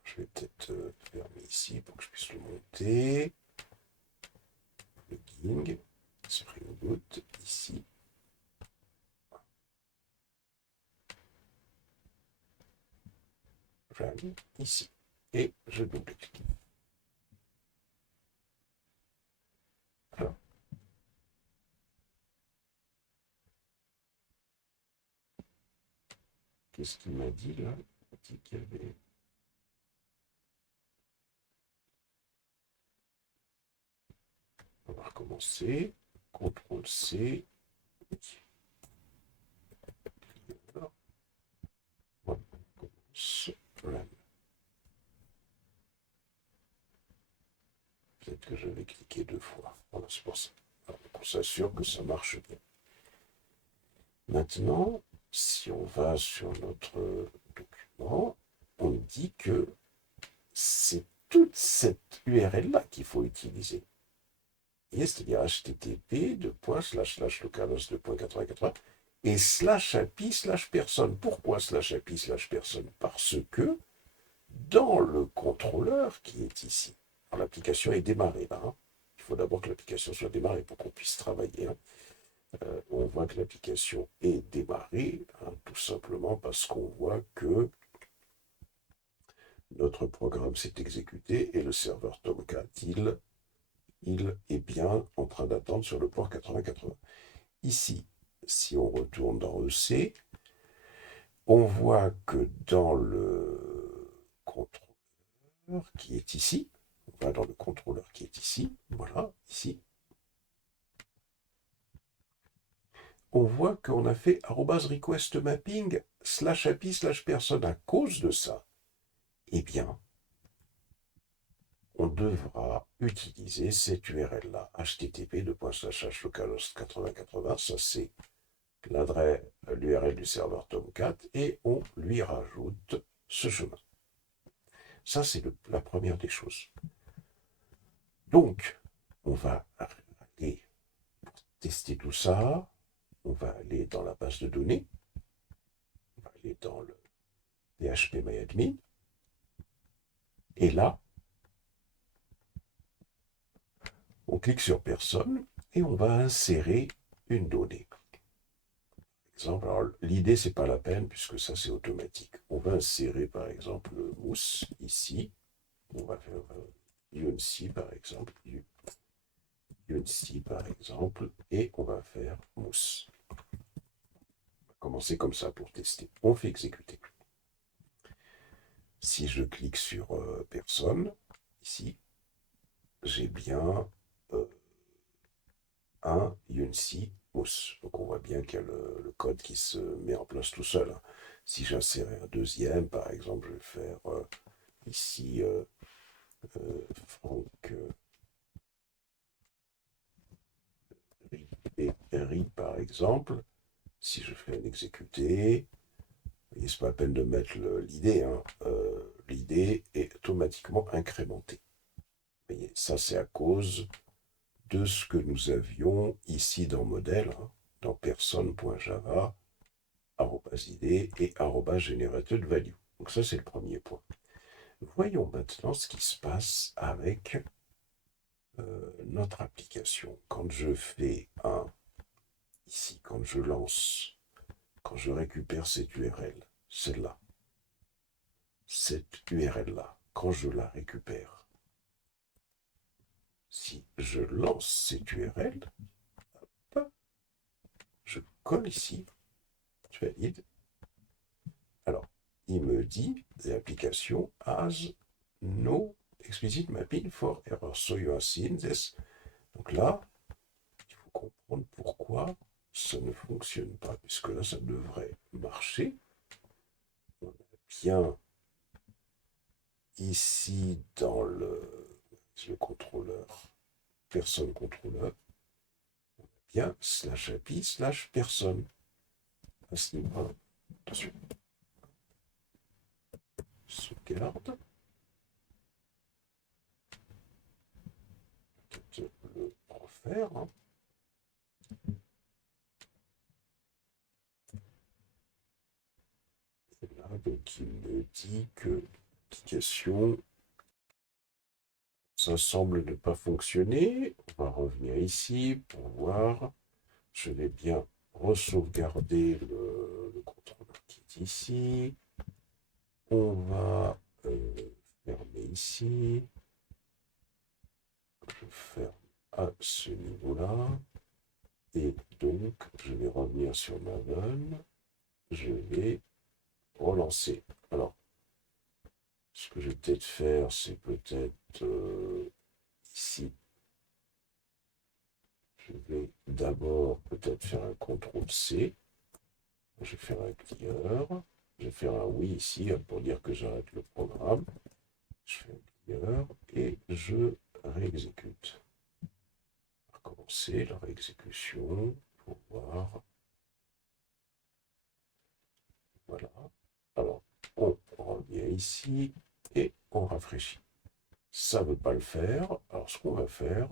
Je vais peut-être fermer ici pour que je puisse le monter. Plugin, Spring Boot, ici. Run, ici. Et je double-clique. Alors, qu'est-ce qu'il m'a dit là? Il m'a dit qu'il y avait... On va recommencer. CTRL-C. Alors, on recommence. Run. Peut-être que je vais cliquer 2 fois. Voilà, c'est pour ça. Alors, on s'assure que ça marche bien. Maintenant, si on va sur notre document, on dit que c'est toute cette URL-là qu'il faut utiliser. C'est-à-dire http://localhost 2.80.80 et /API/personne. Pourquoi /API/personne? Parce que dans le contrôleur qui est ici, l'application est démarrée là. Il faut d'abord que l'application soit démarrée pour qu'on puisse travailler. On voit que l'application est démarrée, tout simplement parce qu'on voit que notre programme s'est exécuté et le serveur Tomcat, il est bien en train d'attendre sur le port 8080. Ici, si on retourne dans EC, on voit que dans le contrôleur qui est ici, on va dans le contrôleur qui est ici, voilà, ici, on voit qu'on a fait @requestMapping /API/personne. À cause de ça, eh bien, on devra utiliser cette URL-là, http://localhost 8080, ça c'est l'URL du serveur Tomcat, et on lui rajoute ce chemin. Ça, c'est la première des choses. Donc, on va aller pour tester tout ça. On va aller dans la base de données. On va aller dans le PHP MyAdmin. Et là, On clique sur personne et on va insérer une donnée. Par exemple, alors l'idée c'est pas la peine puisque ça c'est automatique. On va insérer par exemple mousse ici. On va faire Yunsi par exemple. Yunsi par exemple. Et on va faire mousse. On va commencer comme ça pour tester. On fait exécuter. Si je clique sur personne, ici, j'ai bien un Yunsi mousse. Donc on voit bien qu'il y a le code qui se met en place tout seul. Si j'insère un deuxième, par exemple, je vais faire ici Franck et Ri, par exemple. Si je fais un exécuter, il n'est pas la peine de mettre l'idée. L'idée est automatiquement incrémentée. Vous voyez, ça c'est à cause de ce que nous avions ici dans modèle, dans personne.java, @id et @generated_value. Donc ça c'est le premier point. Voyons maintenant ce qui se passe avec notre application. Quand je fais ici, quand je lance, quand je récupère cette URL, celle-là, cette URL-là, quand je la récupère, si je lance cette URL, je colle ici, je valide. Alors, il me dit, l'application has no explicit mapping for error. So you are seeing this. Donc là, il faut comprendre pourquoi ça ne fonctionne pas, puisque là, ça devrait marcher. On a bien ici dans le contrôleur, personne contrôleur, bien /API/personne. À ce niveau-là, attention. Sauvegarde. Peut-être le refaire. Et là, donc, il me dit que l'application, ça semble ne pas fonctionner. On va revenir ici pour voir. Je vais bien re-sauvegarder le contrôleur qui est ici. On va fermer ici. Je ferme à ce niveau-là. Et donc, je vais revenir sur ma vanne. Je vais relancer. Alors, ce que je vais peut-être faire, c'est peut-être ici. Je vais d'abord peut-être faire un CTRL-C. Je vais faire un clear. Je vais faire un oui ici pour dire que j'arrête le programme. Je fais un clear et je réexécute. On va recommencer la réexécution pour voir. Voilà. Alors, on revient ici et on rafraîchit. Ça ne veut pas le faire. Alors, ce qu'on va faire,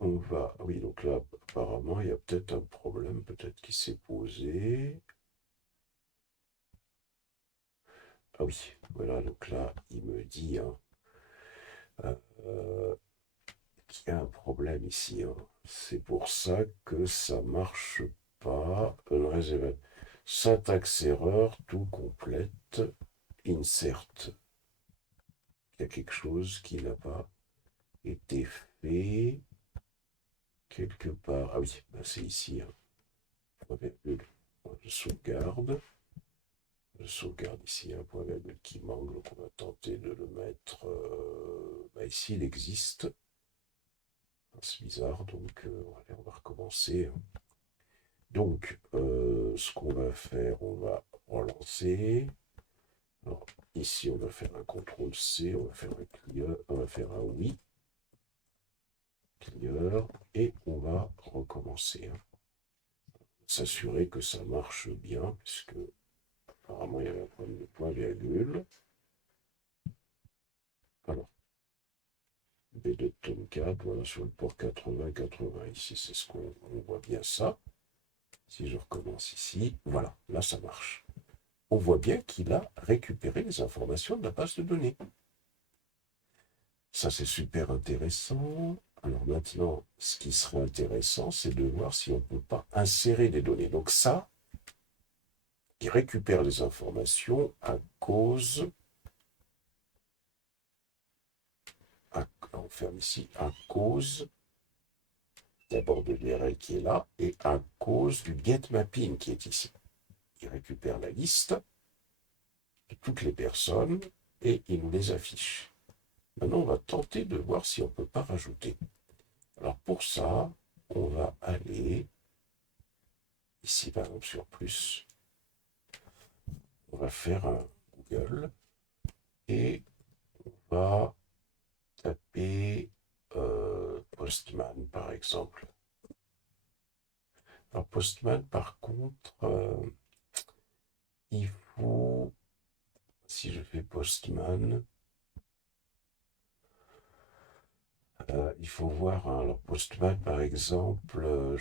on va... Oui, donc là, apparemment, il y a peut-être un problème, peut-être qui s'est posé. Ah oui, voilà, donc là, il me dit qu'il y a un problème ici. C'est pour ça que ça marche pas. Syntaxe erreur, tout complète, insert. Il y a quelque chose qui n'a pas été fait quelque part. Ah oui, ben c'est ici. Point virgule. Je sauvegarde. Je sauvegarde ici un point virgule qui manque, donc on va tenter de le mettre. Ici, il existe. C'est bizarre, donc allez, on va recommencer. Donc, ce qu'on va faire, on va relancer. Alors, ici, on va faire un CTRL-C, on va faire un clear, on va faire un oui. Clear, et on va recommencer. S'assurer que ça marche bien, puisque apparemment il y avait un problème de point virgule. Alors, B de Tomcat, voilà sur le port 80-80, ici c'est ce qu'on voit bien ça. Si je recommence ici, voilà, là ça marche. On voit bien qu'il a récupéré les informations de la base de données. Ça, c'est super intéressant. Alors maintenant, ce qui serait intéressant, c'est de voir si on ne peut pas insérer des données. Donc ça, qui récupère les informations à cause, on ferme ici, à cause d'abord de l'URL qui est là et à cause du get mapping qui est ici. Il récupère la liste de toutes les personnes et il nous les affiche. Maintenant, on va tenter de voir si on ne peut pas rajouter. Alors pour ça, on va aller ici par exemple sur plus. On va faire un Google et on va taper Postman par exemple. Alors Postman par contre, il faut, si je fais Postman, il faut voir, hein, alors Postman par exemple,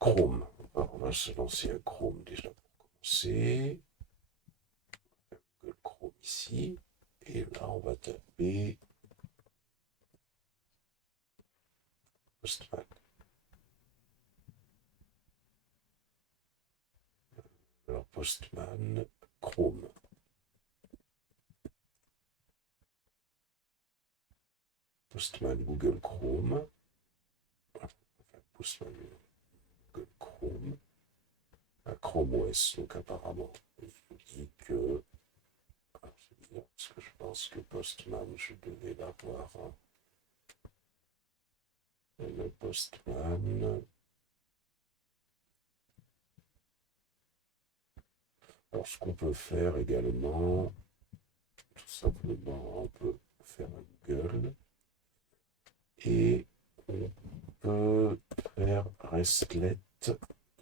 Chrome. Alors, on va se lancer un Chrome déjà pour commencer. Google Chrome ici. Et là, on va taper Postman. Alors Postman, Chrome. Postman, Google Chrome. Postman, Google Chrome. Un Chrome OS, donc apparemment, il vous dit que. C'est bizarre, parce que je pense que Postman, je devais l'avoir. Hein. Le Postman. Alors, ce qu'on peut faire également, tout simplement, on peut faire un Google et on peut faire RESTlet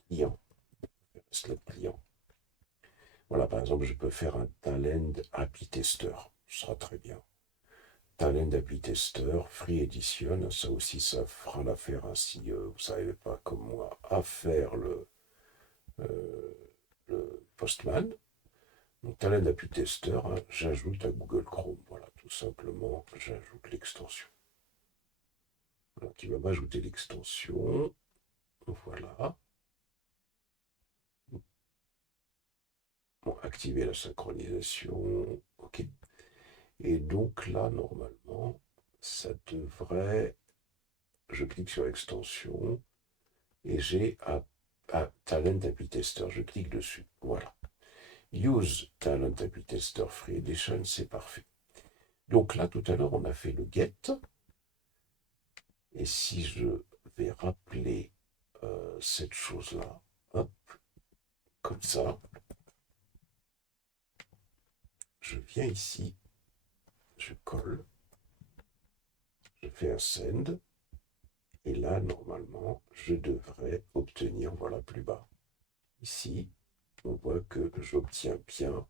client. RESTlet client. Voilà, par exemple, je peux faire un Talend API Tester. Ce sera très bien. Talend API Tester, Free Edition, ça aussi, ça fera l'affaire. Hein, si vous ne savez pas, comme moi, à faire le Postman. Donc, Talend API Tester, hein, j'ajoute à Google Chrome. Voilà, tout simplement, j'ajoute l'extension. Voilà, qui va m'ajouter l'extension. Voilà. Bon, activer la synchronisation. OK. Et donc là, normalement, ça devrait. Je clique sur extension et j'ai à Talent API Tester. Je clique dessus. Voilà. Use Talent API Tester Free Edition, c'est parfait. Donc là, tout à l'heure, on a fait le get. Et si je vais rappeler cette chose-là, hop, comme ça, je viens ici, je colle, je fais un send, et là, normalement, je devrais obtenir, voilà, plus bas. Ici, on voit que j'obtiens bien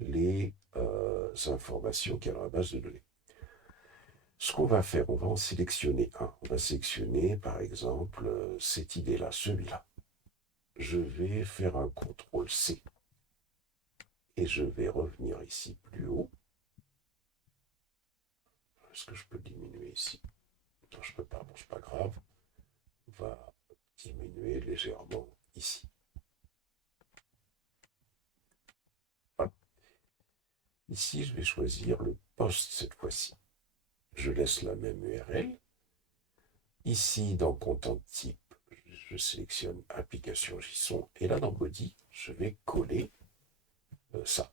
les informations qu'il y a dans la base de données. Ce qu'on va faire, on va en sélectionner un. On va sélectionner, par exemple, cette idée-là, celui-là. Je vais faire un CTRL-C. Et je vais revenir ici plus haut. Est-ce que je peux diminuer ici? Non, je ne peux pas. Bon, c'est pas grave. On va diminuer légèrement ici. Voilà. Ici, je vais choisir le post cette fois-ci. Je laisse la même URL. Ici, dans Content Type, je sélectionne Application JSON. Et là, dans Body, je vais coller ça.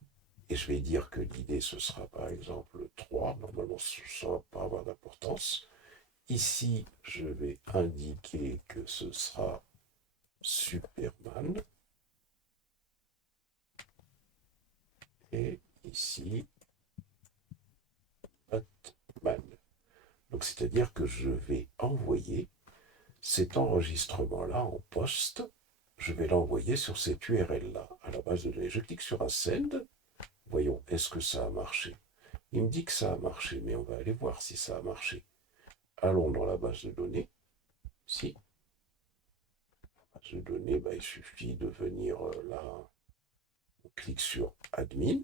Et je vais dire que l'idée, ce sera par exemple 3. Normalement, ça ne va pas avoir d'importance. Ici, je vais indiquer que ce sera Superman. Et ici, Batman. Donc, c'est-à-dire que je vais envoyer cet enregistrement-là en poste. Je vais l'envoyer sur cette URL-là, à la base de données. Je clique sur un send. Voyons, est-ce que ça a marché? Il me dit que ça a marché, mais on va aller voir si ça a marché. Allons dans la base de données. Si. La base de données, il suffit de venir là. On clique sur Admin.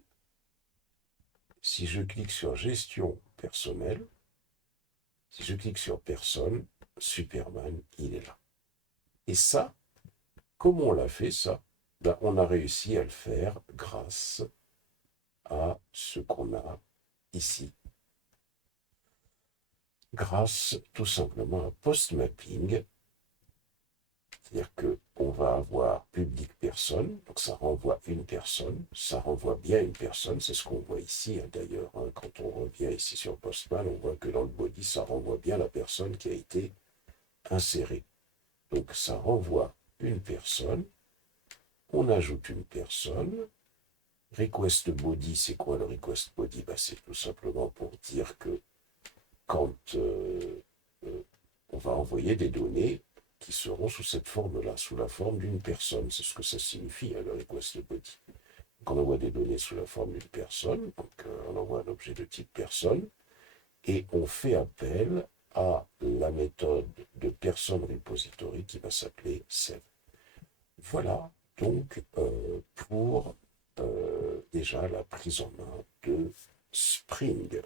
Si je clique sur gestion personnelle, si je clique sur personne, Superman, il est là. Et ça, comment on l'a fait ça? Ben, on a réussi à le faire grâce à ce qu'on a ici. Grâce tout simplement à post-mapping, c'est-à-dire qu'on va avoir public personne, donc ça renvoie une personne, ça renvoie bien une personne, c'est ce qu'on voit ici d'ailleurs. Quand on revient ici sur Postman, on voit que dans le body, ça renvoie bien la personne qui a été insérée. Donc ça renvoie une personne, on ajoute une personne. Request body, c'est quoi le request body? Ben, c'est tout simplement pour dire que quand on va envoyer des données qui seront sous cette forme-là, sous la forme d'une personne. C'est ce que ça signifie, le request body. Donc on envoie des données sous la forme d'une personne, donc on envoie un objet de type personne, et on fait appel à la méthode de person repository qui va s'appeler save. Voilà donc pour déjà la prise en main de Spring.